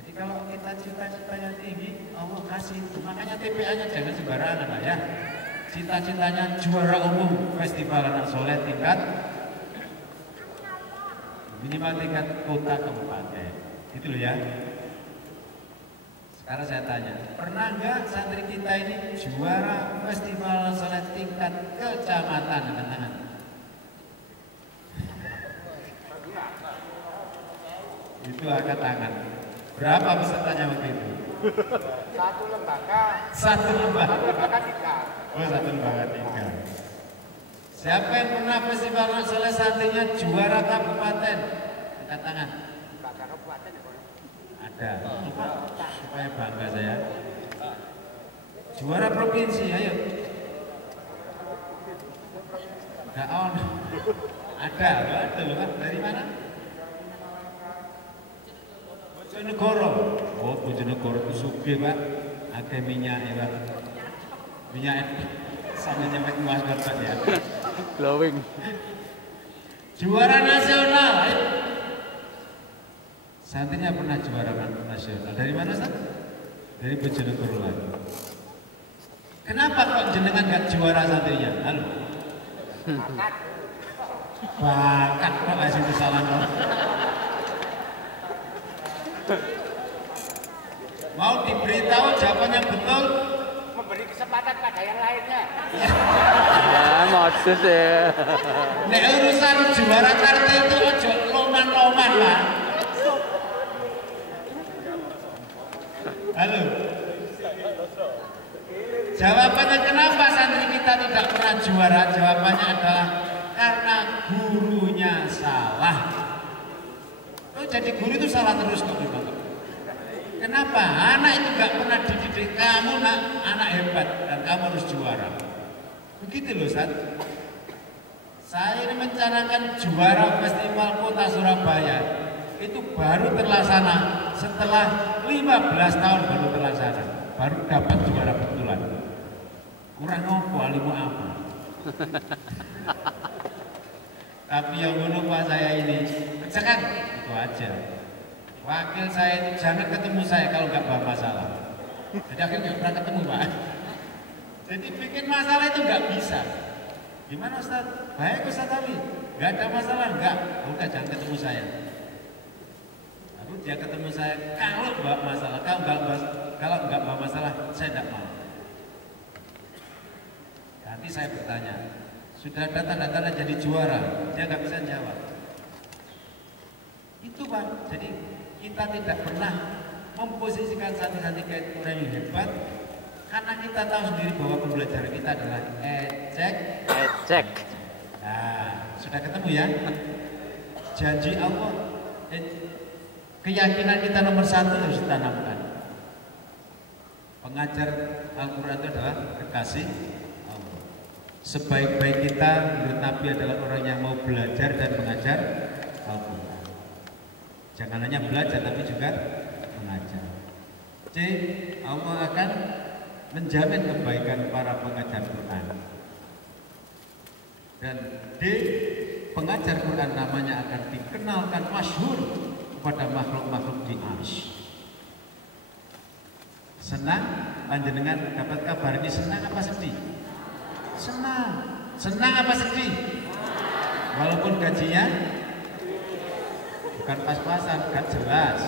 jadi kalau kita cita-citanya tinggi, Allah kasih. Makanya TPA-nya jangan sembarangan lah ya. Cita-citanya juara umum Festival Anak Soleh tingkat minimal tingkat kota kabupaten. Gitu loh ya. Sekarang saya tanya, pernah nggak santri kita ini juara Festival Soleh tingkat kecamatan? Angkat tangan. Itu angkat tangan. Berapa pesertanya waktu itu? 1 lembaga. 1 lembaga. 1 lembaga 3. Oh, 1 lembaga 3. Siapa yang pernah Festival Anak Soleh santrinya juara kabupaten? Angkat tangan. Lembaga kabupaten ya, Ada. Supaya bangga saya. Juara provinsi, ayo. Enggak on. Ada loh kan? Dari mana? Bojonegoro. Oh, Bojonegoro itu sugih Pak. Ada minyak ya Pak. Minyak sampai nyampe Mas Bapak ya. Glowing. Juara nasional. Ayo. Santrinya pernah juara nasional. Dari mana San? Dari Bojonegoro lagi. Kenapa kok jenengan gak juara santrinya? Halo. Bakat kok gak sih salah kok. Mau diberitahu jawabannya betul? memberi kesempatan pada yang lainnya. Ya, modus ya. Nek urusan juara kartu itu ojo loman-loman Pak. Halo. Jawabannya kenapa santri kita tidak pernah juara? Jawabannya adalah karena gurunya salah. Oh, jadi guru itu salah terus kok Bapak. Kenapa? Anak itu gak pernah dididik kamu nak, anak hebat dan kamu harus juara. Begitu loh Sat. Saya ini mencanangkan juara Festival Kota Surabaya itu baru terlaksana setelah 15 tahun baru terlaksana, baru dapat juara betulan. Kurang ngopo alimu apa? Tapi yang menurut saya ini pecahkan itu aja. Wakil saya itu jangan ketemu saya kalau nggak bawa masalah. Jadi akhirnya nggak pernah ketemu Pak. Jadi bikin masalah itu nggak bisa. Gimana Ustaz? Baik Ustaz Ali. Gak ada masalah, enggak. Udah jangan ketemu saya. Lalu dia ketemu saya, kalau enggak masalah, kalau enggak bawa masalah, saya tidak mau. Nanti saya bertanya, sudah ada tanda-tanda jadi juara, dia nggak bisa jawab. Itu Pak, jadi kita tidak pernah memposisikan santri-santri kayak orang yang hebat, karena kita tahu sendiri bahwa pembelajaran kita adalah ecek. Nah, sudah ketemu ya? Janji Allah, keyakinan kita nomor satu harus ditanamkan. Pengajar Al-Quran itu adalah kekasih Allah. Sebaik-baik kita menurut Nabi adalah orang yang mau belajar dan mengajar Al-Quran. Jangan hanya belajar tapi juga mengajar. C. Allah akan menjamin kebaikan para pengajar Quran. Dan D. Pengajar Quran namanya akan dikenalkan masyhur kepada makhluk-makhluk di arsy. Senang panjenengan dapat kabar ini, senang apa sedih? Senang. Senang apa sedih? Walaupun gajinya bukan pas-pasan, gak jelas.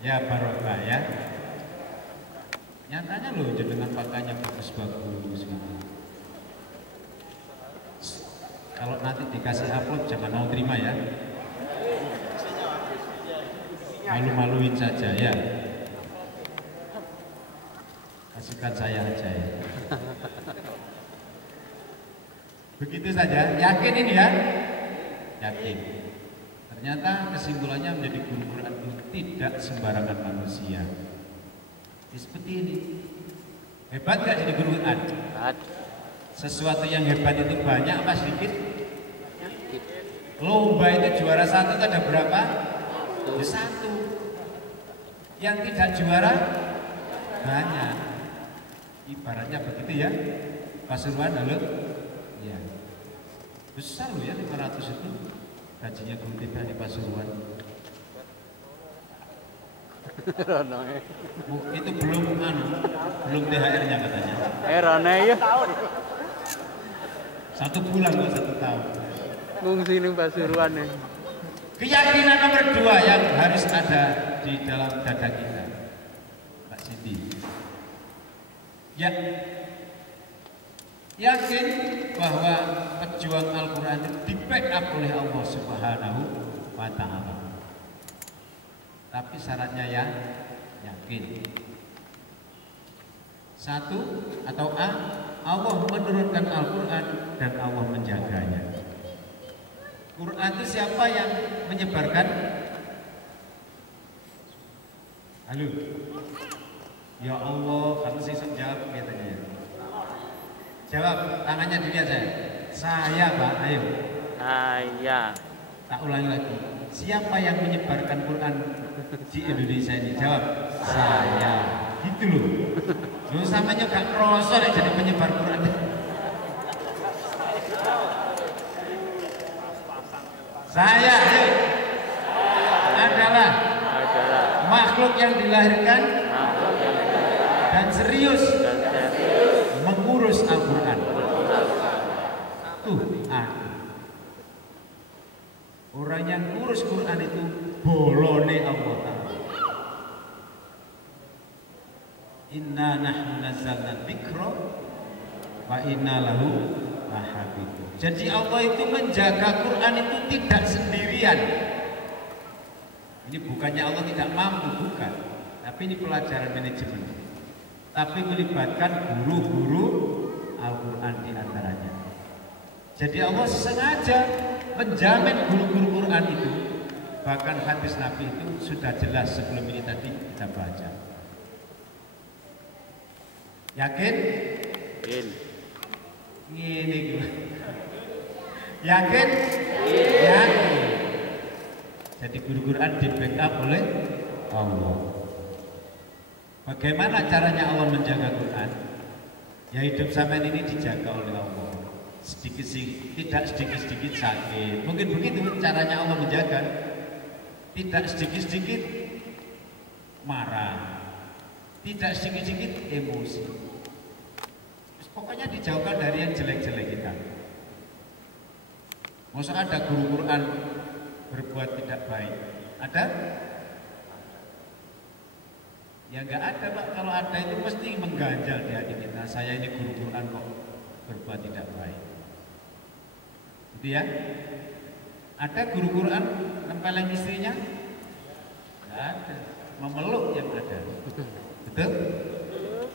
Ya barokah ya. Nyatanya loh jenengan pakainya bagus-bagus. Kalau nanti dikasih upload jangan mau terima ya. Malu-maluin saja ya. Kasihkan saya aja ya. Begitu saja, yakin ini ya? Yakin. Ternyata kesimpulannya menjadi guru Quran itu tidak sembarangan manusia. Seperti ini. Hebat gak jadi guru Quran? Sesuatu yang hebat itu banyak apa sedikit? Lomba itu juara satu itu ada berapa? Ya, satu. Yang tidak juara banyak. Ibaratnya begitu ya. Pasuruan halo? Ya. Besar loh ya 500 itu. Gajinya guru kita di Pasuruan. Itu belum belum THR-nya katanya. Rane ya. 1 bulan kok 1 tahun. Ngungsi ning Pasuruan ya. Keyakinan nomor 2 yang harus ada di dalam dada kita, Pak Siti. Ya, yakin bahwa pejuang Al-Quran itu di-backup oleh Allah Subhanahu wa Ta'ala. Tapi syaratnya ya yakin. 1 atau A, Allah menurunkan Al-Quran dan Allah menjaganya. Quran itu siapa yang menyebarkan? Halo. Ya Allah, kamu sih jawab katanya. Jawab, tangannya dilihat saya. Saya Pak, ayo. Saya. Tak ulangi lagi. Siapa yang menyebarkan Quran di Indonesia ini? Jawab, saya. Gitu loh. Lu samanya gak krosok jadi penyebar Quran. Saya adalah makhluk yang dilahirkan dan serius mengurus Al-Quran. Tuh, orang yang ngurus Quran itu bolone Allah Ta'ala. Inna nahnu nazzalna dzikra wa inna lahu lahafidz. Jadi Allah itu menjaga Quran itu tidak sendirian. Ini bukannya Allah tidak mampu, bukan. Tapi ini pelajaran manajemen. Tapi melibatkan guru-guru Al-Quran di antaranya. Jadi Allah sengaja menjamin guru-guru Quran itu. Bahkan hadis Nabi itu sudah jelas sebelum ini tadi kita baca. Yakin? Yakin. Ini gue. Yakin? Yakin. Jadi guru Quran di backup oleh Allah. Bagaimana caranya Allah menjaga Quran? Ya hidup sampean ini dijaga oleh Allah. Sedikit sih, tidak sedikit-sedikit sakit. Mungkin begitu caranya Allah menjaga. Tidak sedikit-sedikit marah. Tidak sedikit-sedikit emosi. Pokoknya dijauhkan dari yang jelek-jelek kita. Masa ada guru Quran berbuat tidak baik? Ada? Ya nggak ada Pak. Kalau ada itu mesti mengganjal di hati kita. Saya ini guru Quran kok berbuat tidak baik. Gitu ya? Ada guru Quran nempelin istrinya? Nggak ada. Memeluk yang ada. Betul?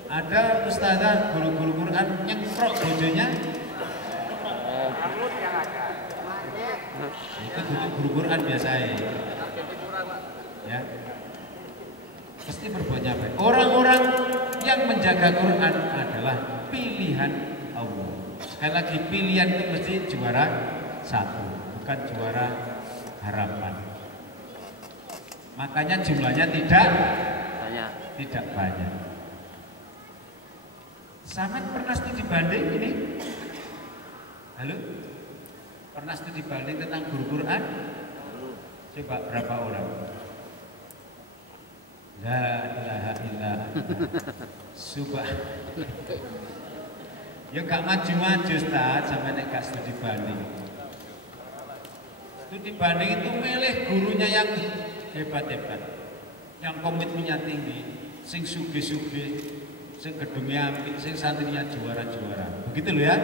Ada ustazah guru-guru Quran nyengkrok bojonya? Itu guru Quran biasa ya. Pasti berbuatnya baik. Orang-orang yang menjaga Quran adalah pilihan Allah. Sekali lagi pilihan itu mesti juara satu, bukan juara harapan. Makanya jumlahnya tidak banyak. Sama pernah studi banding ini? Halo? Pernah studi banding tentang guru Quran? Coba berapa orang? La ilaha illa subhan. Ya gak maju-maju Ustaz, sampai nek gak studi banding. Studi banding itu milih gurunya yang hebat-hebat, yang komitmennya tinggi, sing sugih-sugih, sing gedungnya apik, sing santrinya juara-juara. Begitu loh ya?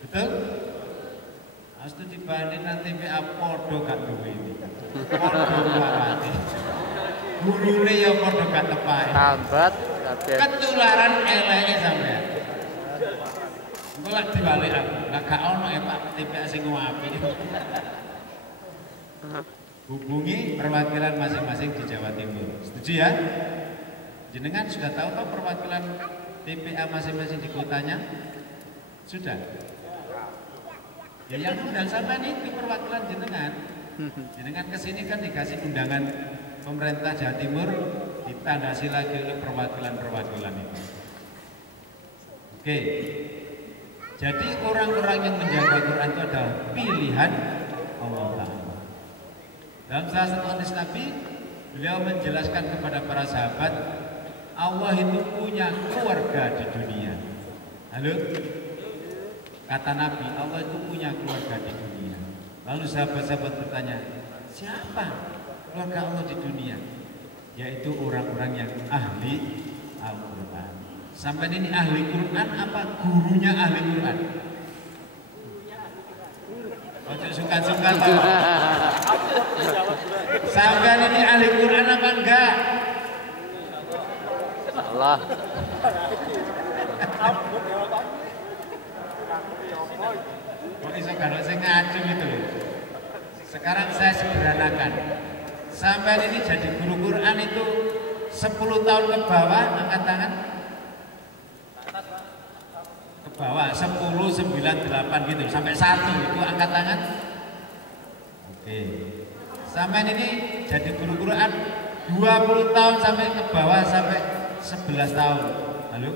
Betul? Nah, studi banding nanti PA podo gak duwe ini. Podo mawati. Gurune ya podo gak tepahe. Tambat kabeh. Ketularan eleke sampean. Engko lak diwalik aku, gak ono ya Pak TPA sing apik. Hubungi perwakilan masing-masing di Jawa Timur. Setuju ya? Jenengan sudah tahu toh perwakilan TPA masing-masing di kotanya? Sudah? Ya yang undang sampean itu perwakilan jenengan. Jenengan kesini kan dikasih undangan pemerintah Jawa Timur, ditandasi lagi oleh perwakilan-perwakilan itu. Oke. Jadi orang-orang yang menjaga Quran itu adalah pilihan Allah Ta'ala. Dalam salah satu hadis Nabi, beliau menjelaskan kepada para sahabat, Allah itu punya keluarga di dunia. Halo? Kata Nabi, Allah itu punya keluarga di dunia. Lalu sahabat-sahabat bertanya, siapa keluarga Allah di dunia? Yaitu orang-orang yang ahli Al-Quran. Sampai ini ahli Quran apa gurunya ahli Quran? Ojo suka-suka tahu. Sampai ini ahli Quran apa enggak? Allah. Kok iso kalau saya ngacu gitu. Sekarang saya sederhanakan. Sampai ini jadi guru Quran itu 10 tahun ke bawah, angkat tangan. Ke bawah 10, 9, 8 gitu. Sampai 1 itu angkat tangan. Oke. Sampai ini jadi guru Quran 20 tahun sampai ke bawah sampai 11 tahun. Halo?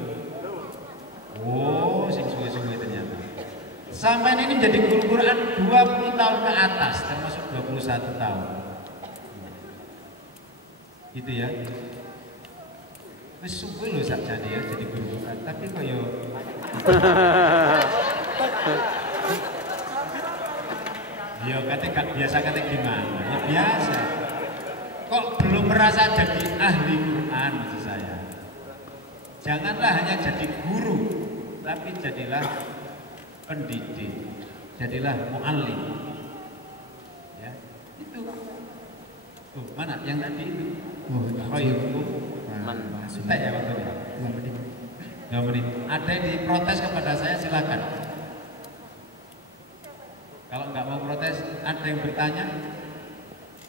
Oh, sing suwe-suwe ternyata. Sampai ini menjadi guru Quran 20 tahun ke atas, termasuk 21 tahun. Gitu ya. Wis suwe lho sakjane ya jadi guru Quran, tapi koyo ya kata biasa kata gimana? Ya biasa. Kok belum merasa jadi ahli Quran maksud saya? Janganlah hanya jadi guru, tapi jadilah pendidik, jadilah muallim. Ya, itu. Tuh, mana yang tadi itu? Khairukum sudah ya waktunya. 2 menit. Ada yang diprotes kepada saya silakan. Kalau nggak mau protes, ada yang bertanya.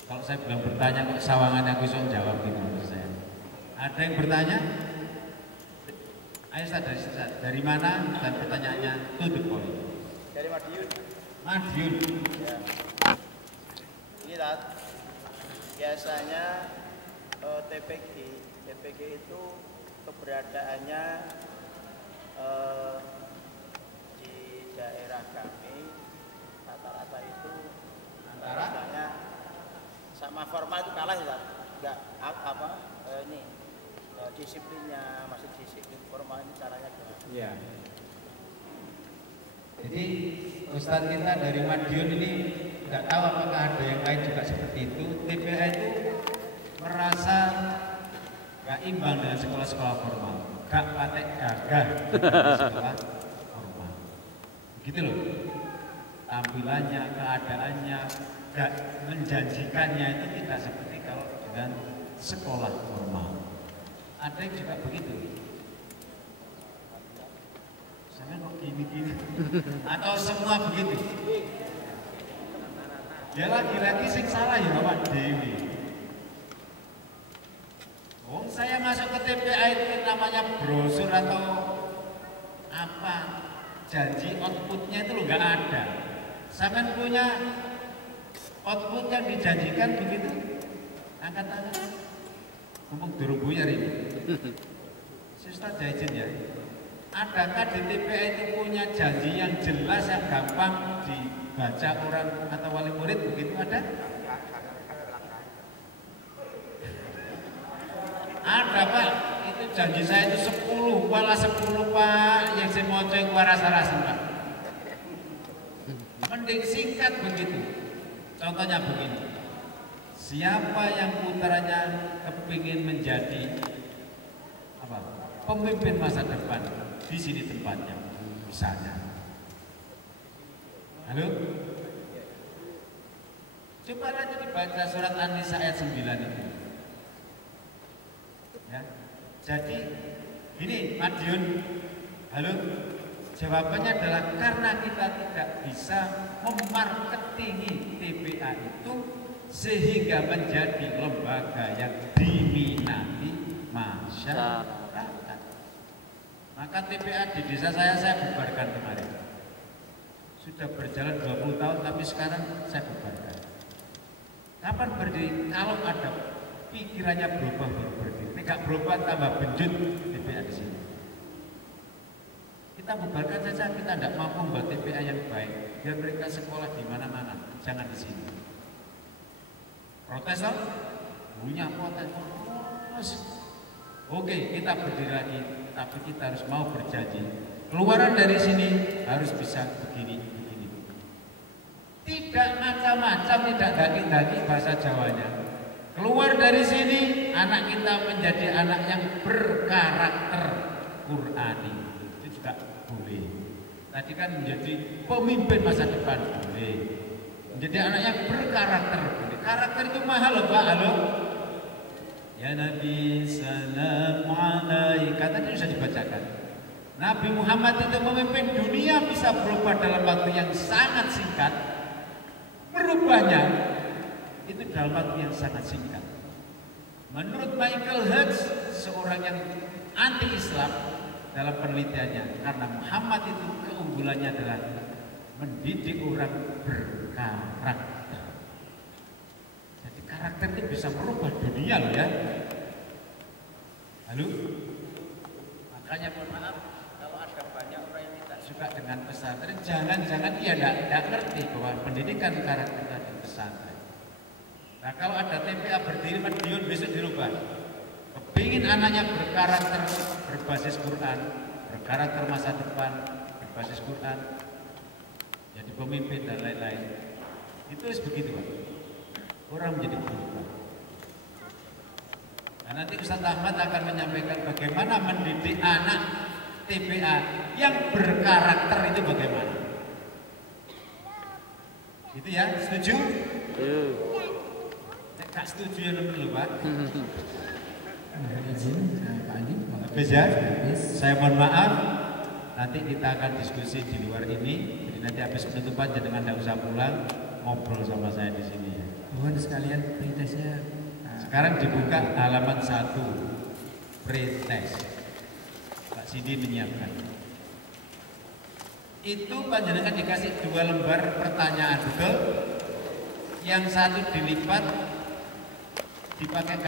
Kalau saya bilang bertanya kok sawangannya aku bisa jawab gitu menurut saya. Ada yang bertanya? Ayo Ustaz, dari mana dan pertanyaannya to the point. Dari Madiun. Madiun. Ya. Ini Tat, biasanya TPG itu keberadaannya di daerah kami rata-rata itu misalnya sama formal itu kalah ya, enggak apa ini disiplinnya, masih disiplin formal ini caranya gimana? Iya. Jadi Ustadz kita dari Madiun ini nggak tahu apakah ada yang lain juga seperti itu. TPA itu merasa nggak imbang dengan sekolah-sekolah formal, nggak patek gagah dengan sekolah formal. Begitu loh. Tampilannya, keadaannya, nggak menjanjikannya itu tidak seperti kalau dengan sekolah formal. Ada yang juga begitu. Saya kok gini-gini. Atau semua begitu. Ya lagi-lagi sing salah ya Bapak Dewi. Oh, saya masuk ke TPA itu namanya brosur atau apa, janji outputnya itu loh nggak ada. Sampai punya output yang dijanjikan begitu, angkat tangan. Ngomong durung buyar ini. Ustaz Jaijin ya. Adakah di TPA itu punya janji yang jelas yang gampang dibaca orang atau wali murid begitu ada? Ada Pak, itu janji saya itu 10, malah 10 Pak, yang saya mau yang waras-warasan Pak. Mending singkat begitu. Contohnya begini, siapa yang putranya kepingin menjadi apa, pemimpin masa depan, di sini tempatnya, misalnya. Halo? Coba aja dibaca surat An-Nisa ayat 9 itu. Ya. Jadi ini Madiun, halo, jawabannya adalah karena kita tidak bisa memarketingi TPA itu sehingga menjadi lembaga yang diminati masyarakat. Maka TPA di desa saya bubarkan kemarin. Sudah berjalan 20 tahun tapi sekarang saya bubarkan. Kapan berdiri? Kalau ada pikirannya berubah baru berdiri. Tidak berubah tambah benjut TPA di sini. Kita bubarkan saja, kita tidak mampu membuat TPA yang baik. Biar mereka sekolah di mana-mana, jangan di sini. Protes dong? Punya protes. Oke, kita berdiri lagi, tapi kita harus mau berjanji. Keluaran dari sini harus bisa begini. Tidak macam-macam, tidak daging-daging bahasa Jawanya. Keluar dari sini, anak kita menjadi anak yang berkarakter Qur'ani. Itu juga boleh. Tadi kan menjadi pemimpin masa depan boleh. Menjadi anak yang berkarakter boleh. Karakter itu mahal loh Pak, halo. Ya Nabi salam alaika, tadi bisa dibacakan. Nabi Muhammad itu memimpin dunia bisa berubah dalam waktu yang sangat singkat. Merubahnya itu dalam waktu yang sangat singkat. Menurut Michael Hutz, seorang yang anti-Islam dalam penelitiannya, karena Muhammad itu keunggulannya adalah mendidik orang berkarakter. Jadi karakter itu bisa merubah dunia loh ya. Halo? Makanya mohon maaf kalau ada banyak orang yang tidak suka dengan pesantren, jangan-jangan dia tidak ngerti bahwa pendidikan karakter itu ada pesantren. Nah kalau ada TPA berdiri Madiun besok dirubah. Kepingin anaknya berkarakter berbasis Quran, berkarakter masa depan berbasis Quran, jadi pemimpin dan lain-lain. Itu harus begitu Pak. Orang menjadi berubah. Nah, nanti Ustaz Ahmad akan menyampaikan bagaimana mendidik anak TPA yang berkarakter itu bagaimana. Itu ya, setuju? Gak setuju ya dulu Pak. Izin Pak Andi. Habis ya? Saya mohon maaf. Nanti kita akan diskusi di luar ini. Jadi nanti habis penutupan jangan tidak usah pulang, ngobrol sama saya di sini ya. Mohon sekalian pretestnya. Sekarang dibuka halaman 1 pretest. Pak Sidi menyiapkan. Itu panjenengan dikasih 2 lembar pertanyaan, betul? Yang satu dilipat dipakai